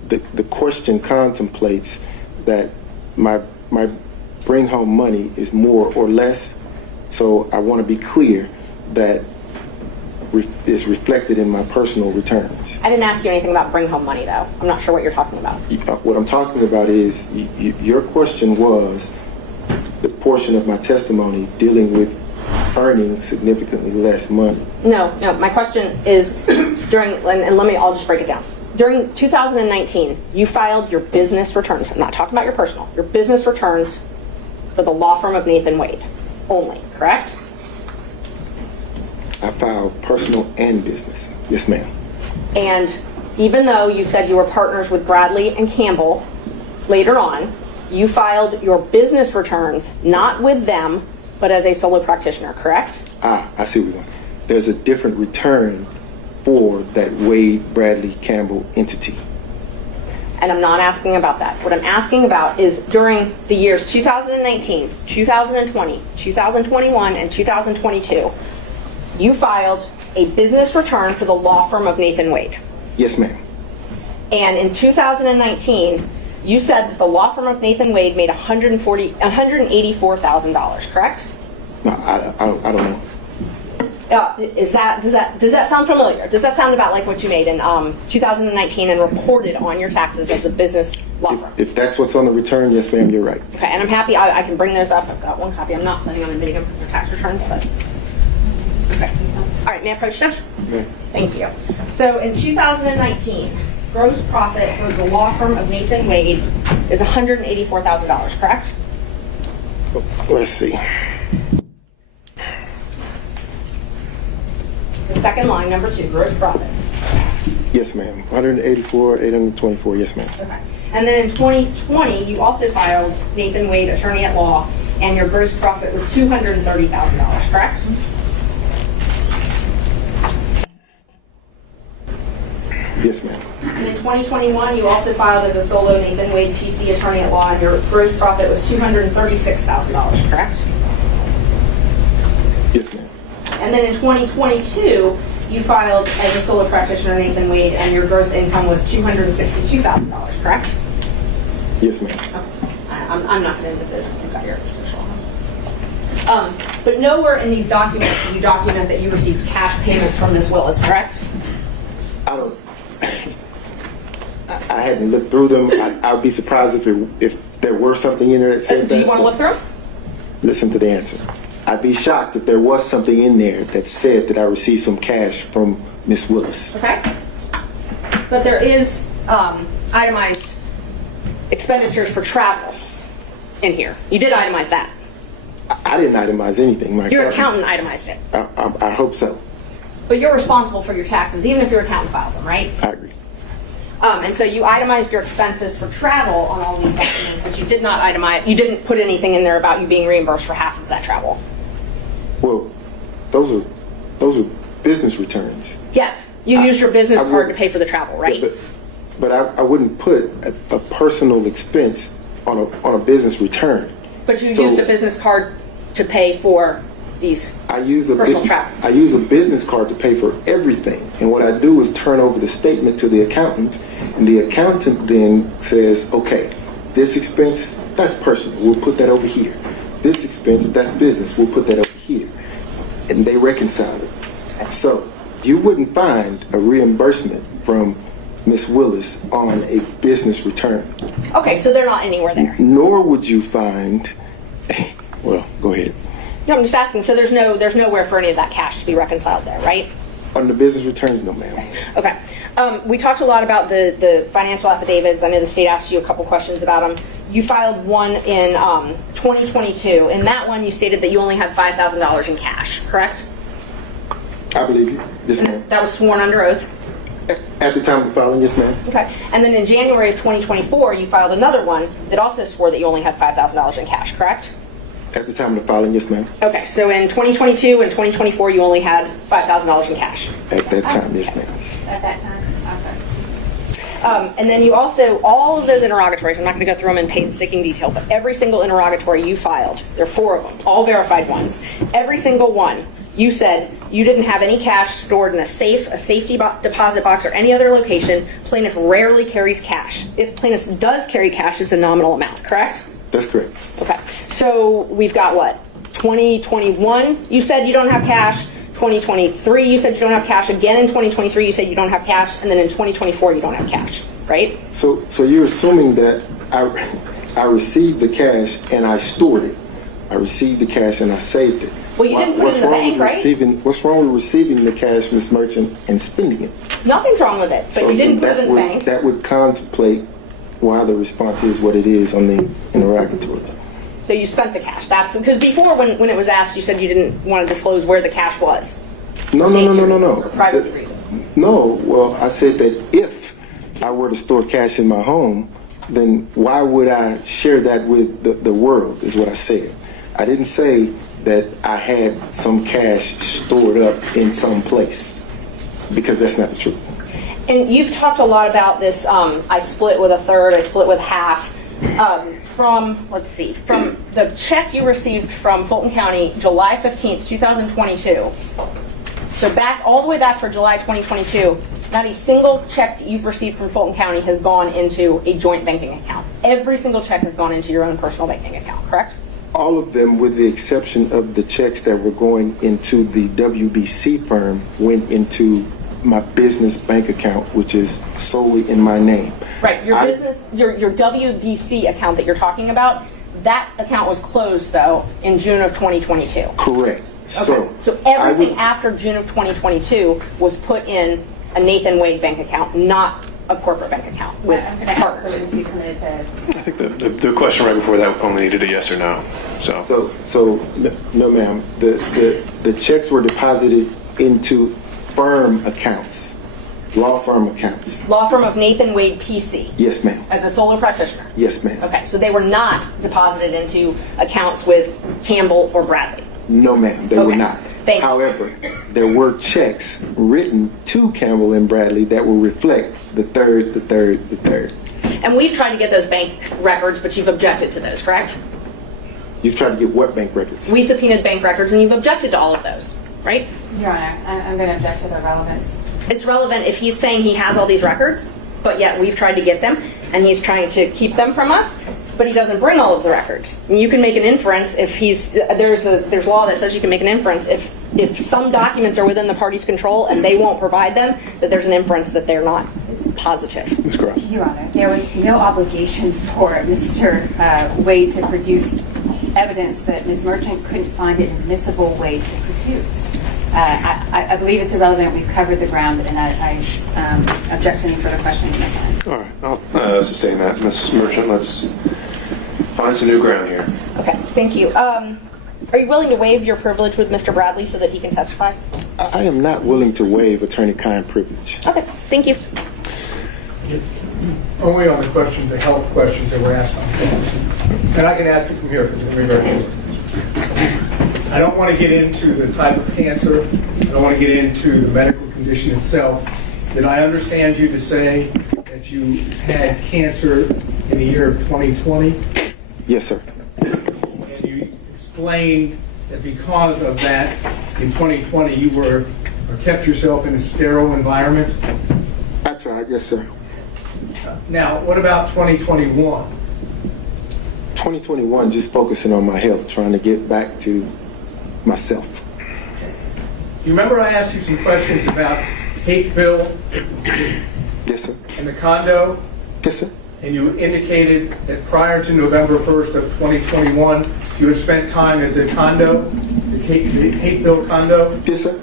the question contemplates that my bring home money is more or less. So I want to be clear that is reflected in my personal returns. I didn't ask you anything about bring home money, though. I'm not sure what you're talking about. What I'm talking about is your question was the portion of my testimony dealing with earning significantly less money. No, my question is I'll just break it down. During 2019, you filed your business returns. I'm not talking about your personal. Your business returns for the law firm of Nathan Wade only, correct? I filed personal and business. Yes, ma'am. And even though you said you were partners with Bradley and Campbell later on, you filed your business returns not with them, but as a solo practitioner, correct? I see where we're going. There's a different return for that Wade, Bradley, Campbell entity. And I'm not asking about that. What I'm asking about is during the years 2019, 2020, 2021, and 2022, you filed a business return for the law firm of Nathan Wade. Yes, ma'am. And in 2019, you said that the law firm of Nathan Wade made $184,000, correct? No, I don't know. Does that sound familiar? Does that sound about like what you made in 2019 and reported on your taxes as a business law firm? If that's what's on the return, yes, ma'am, you're right. Okay, and I'm happy I can bring those up. I've got one copy. I'm not planning on admitting them because they're tax returns, but okay. All right, may I approach, Judge? Thank you. So in 2019, gross profit for the law firm of Nathan Wade is $184,000, correct? Let's see. The second line, number 2, gross profit. Yes, ma'am. 184, 824. Yes, ma'am. Okay. And then in 2020, you also filed Nathan Wade, attorney at law, and your gross profit was $230,000, correct? Yes, ma'am. And in 2021, you also filed as a solo Nathan Wade PC attorney at law, and your gross profit was $236,000, correct? Yes, ma'am. And then in 2022, you filed as a solo practitioner Nathan Wade, and your gross income was $262,000, correct? Yes, ma'am. Okay. I'm not going to into this. I've got your social. But nowhere in these documents do you document that you received cash payments from Ms. Willis, correct? I hadn't looked through them. I would be surprised if there were something in there that said that. Do you want to look through them? Listen to the answer. I'd be shocked if there was something in there that said that I received some cash from Miss Willis. Okay. But there is itemized expenditures for travel in here. You did itemize that. I didn't itemize anything. Your accountant itemized it. I hope so. But you're responsible for your taxes, even if your accountant files them, right? I agree. And so you itemized your expenses for travel on all these documents, but you did not itemize, you didn't put anything in there about you being reimbursed for half of that travel. Well, those are business returns. Yes, you used your business card to pay for the travel, right? Yeah, but I wouldn't put a personal expense on a business return. But you used a business card to pay for these personal travel. I use a business card to pay for everything. And what I do is turn over the statement to the accountant, and the accountant then says, okay, this expense, that's personal. We'll put that over here. This expense, that's business. We'll put that over here. And they reconcile it. So you wouldn't find a reimbursement from Ms. Willis on a business return. Okay, so they're not anywhere there. Nor would you find, well, go ahead. No, I'm just asking. So there's nowhere for any of that cash to be reconciled there, right? On the business returns, no, ma'am. Okay. We talked a lot about the financial affidavits. I know the state asked you a couple questions about them. You filed one in 2022. In that one, you stated that you only had $5,000 in cash, correct? I believe you. Yes, ma'am. That was sworn under oath. At the time of filing, yes, ma'am. Okay. And then in January of 2024, you filed another one that also swore that you only had $5,000 in cash, correct? At the time of the filing, yes, ma'am. Okay. So in 2022 and 2024, you only had $5,000 in cash. At that time, yes, ma'am. At that time, I'm sorry. And then you also, all of those interrogatories, I'm not going to go through them in painstaking detail, but every single interrogatory you filed, there are 4 of them, all verified ones. Every single one, you said you didn't have any cash stored in a safe, a safety deposit box, or any other location. Plaintiff rarely carries cash. If plaintiff does carry cash, it's a nominal amount, correct? That's correct. Okay. So we've got what? 2021, you said you don't have cash. 2023, you said you don't have cash. Again in 2023, you said you don't have cash. And then in 2024, you don't have cash, right? So you're assuming that I received the cash and I stored it. I received the cash and I saved it. Well, you didn't put it in the bank, right? What's wrong with receiving the cash, Ms. Merchant, and spending it? Nothing's wrong with it, but you didn't put it in the bank. That would contemplate why the response is what it is on the interrogatories. So you spent the cash. That's because before, when it was asked, you said you didn't want to disclose where the cash was. No. For privacy reasons. No, well, I said that if I were to store cash in my home, then why would I share that with the world, is what I said. I didn't say that I had some cash stored up in some place, because that's not the truth. And you've talked a lot about this, I split with a third, I split with half. From the check you received from Fulton County, July 15th, 2022. So all the way back for July 2022, not a single check that you've received from Fulton County has gone into a joint banking account. Every single check has gone into your own personal banking account, correct? All of them, with the exception of the checks that were going into the WBC firm, went into my business bank account, which is solely in my name. Right, your WBC account that you're talking about, that account was closed, though, in June of 2022. Correct. Okay. So everything after June of 2022 was put in a Nathan Wade bank account, not a corporate bank account with I'm going to ask the partners. witness to be permitted to. I think the question right before that only needed a yes or no. So no, ma'am. The checks were deposited into firm accounts, law firm accounts. Law firm of Nathan Wade PC. Yes, ma'am. As a solo practitioner. Yes, ma'am. Okay, so they were not deposited into accounts with Campbell or Bradley. No, ma'am, they were Okay. not. Thank you. However, there were checks written to Campbell and Bradley that will reflect the third. And we've tried to get those bank records, but you've objected to those, correct? You've tried to get what bank records? We subpoenaed bank records, and you've objected to all of those, right? Your Honor, I'm going to object to the relevance. It's relevant if he's saying he has all these records, but yet we've tried to get them, and he's trying to keep them from us, but he doesn't bring all of the records. And you can make an inference if there's law that says you can make an inference if some documents are within the party's control and they won't provide them, that there's an inference that they're not positive. Ms. Cross. Your Honor, there was no obligation for Mr. Wade to produce evidence that Ms. Merchant couldn't find an admissible way to produce. I believe it's irrelevant. We've covered the ground, and I object to any further questioning. All right, I'll sustain that. Ms. Merchant, let's find some new ground here. Okay, thank you. Are you willing to waive your privilege with Mr. Bradley so that he can testify? I am not willing to waive attorney-client privilege. Okay, thank you. Only on the questions, the health questions that were asked on campus. And I can ask you from here because it's going to be very short. I don't want to get into the type of cancer. I don't want to get into the medical condition itself. Did I understand you to say that you had cancer in the year of 2020? Yes, sir. And you explained that because of that, in 2020, you kept yourself in a sterile environment? I tried, yes, sir. Now, what about 2021? 2021, just focusing on my health, trying to get back to myself. You remember I asked you some questions about Hateville Yes, sir. and the condo? Yes, sir. And you indicated that prior to November 1st of 2021, you had spent time at the condo, the Hateville condo, Yes, sir.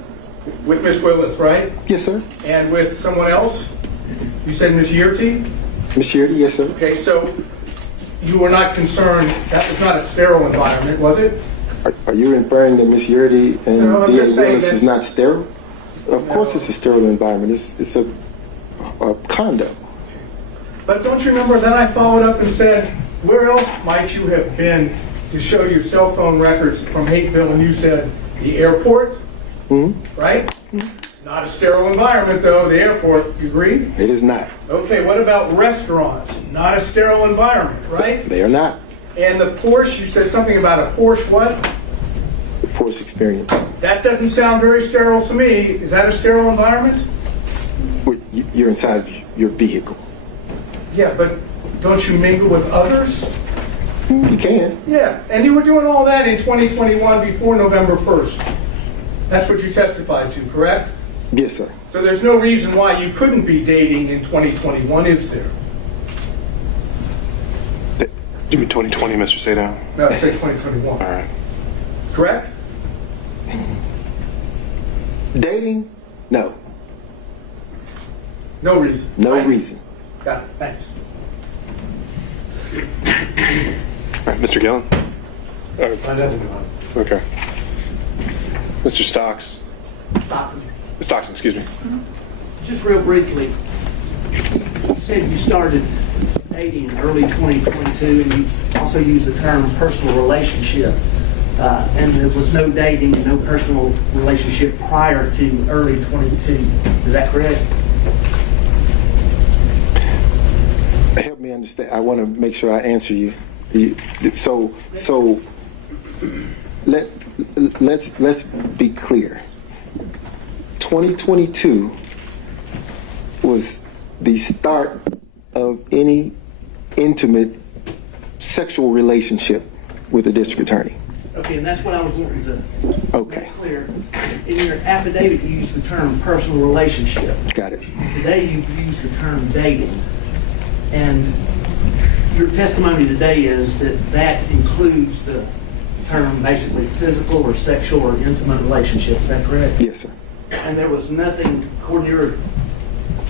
with Miss Willis, right? Yes, sir. And with someone else? You said Miss Yearty? Ms. Shirley, yes, sir. Okay, so you were not concerned, that was not a sterile environment, was it? Are you inferring that Ms. Yurdy and No, I'm D.A. just saying Willis that- is not sterile? Of course No. it's a sterile environment. It's a condo. But don't you remember then I followed up and said, where else might you have been to show your cell phone records from Hateville? And you said, the airport, right? Not a sterile environment, though, the airport, you agree? It is not. Okay, what about restaurants? Not a sterile environment, right? They are not. And the Porsche, you said something about a Porsche what? The Porsche experience. That doesn't sound very sterile to me. Is that a sterile environment? You're inside your vehicle. Yeah, but don't you mingle with others? You can. Yeah, and you were doing all that in 2021 before November 1st. That's what you testified to, correct? Yes, sir. So there's no reason why you couldn't be dating in 2021, is there? You mean 2020, Mr. Sato? No, I said 2021. All right. Correct? Dating? No. No reason. No right? reason. Got it. Thanks. All right, Mr. Gillen? Okay. Mr. Stocks? Stockton, excuse me. Just real briefly, you said you started dating in early 2022, and you also used the term personal relationship. And there was no dating and no personal relationship prior to early 22. Is that correct? Help me understand. I want to make sure I answer you. So let's be clear. 2022 was the start of any intimate sexual relationship with the district attorney. Okay, and that's what I was wanting to Okay. make clear. In your affidavit, you used the term personal relationship. Got it. Today, you've used the term dating. And your testimony today is that that includes the term basically physical or sexual or intimate relationship. Is that correct? Yes, sir. And there was nothing, according to your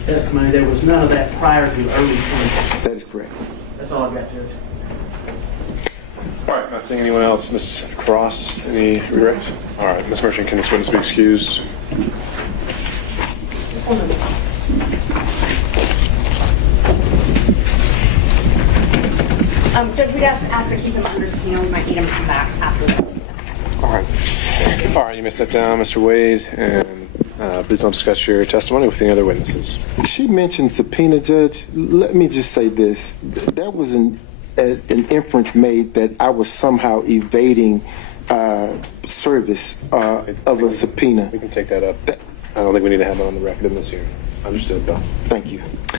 testimony, there was none of that prior to early 20. That is correct. That's all I've got, Judge. All right, not seeing anyone else. Ms. Cross, any redirect? All right, Ms. Merchant, can this witness be excused? Judge, we'd ask to keep him under subpoena. We might need him to come back after that. All right. All right, you may step down, Mr. Wade, and please don't discuss your testimony with any other witnesses. She mentioned subpoena, Judge. Let me just say this. That was an inference made that I was somehow evading service of a subpoena. We can take that up. I don't think we need to have it on the record in this hearing. Understood, Bill. Thank you.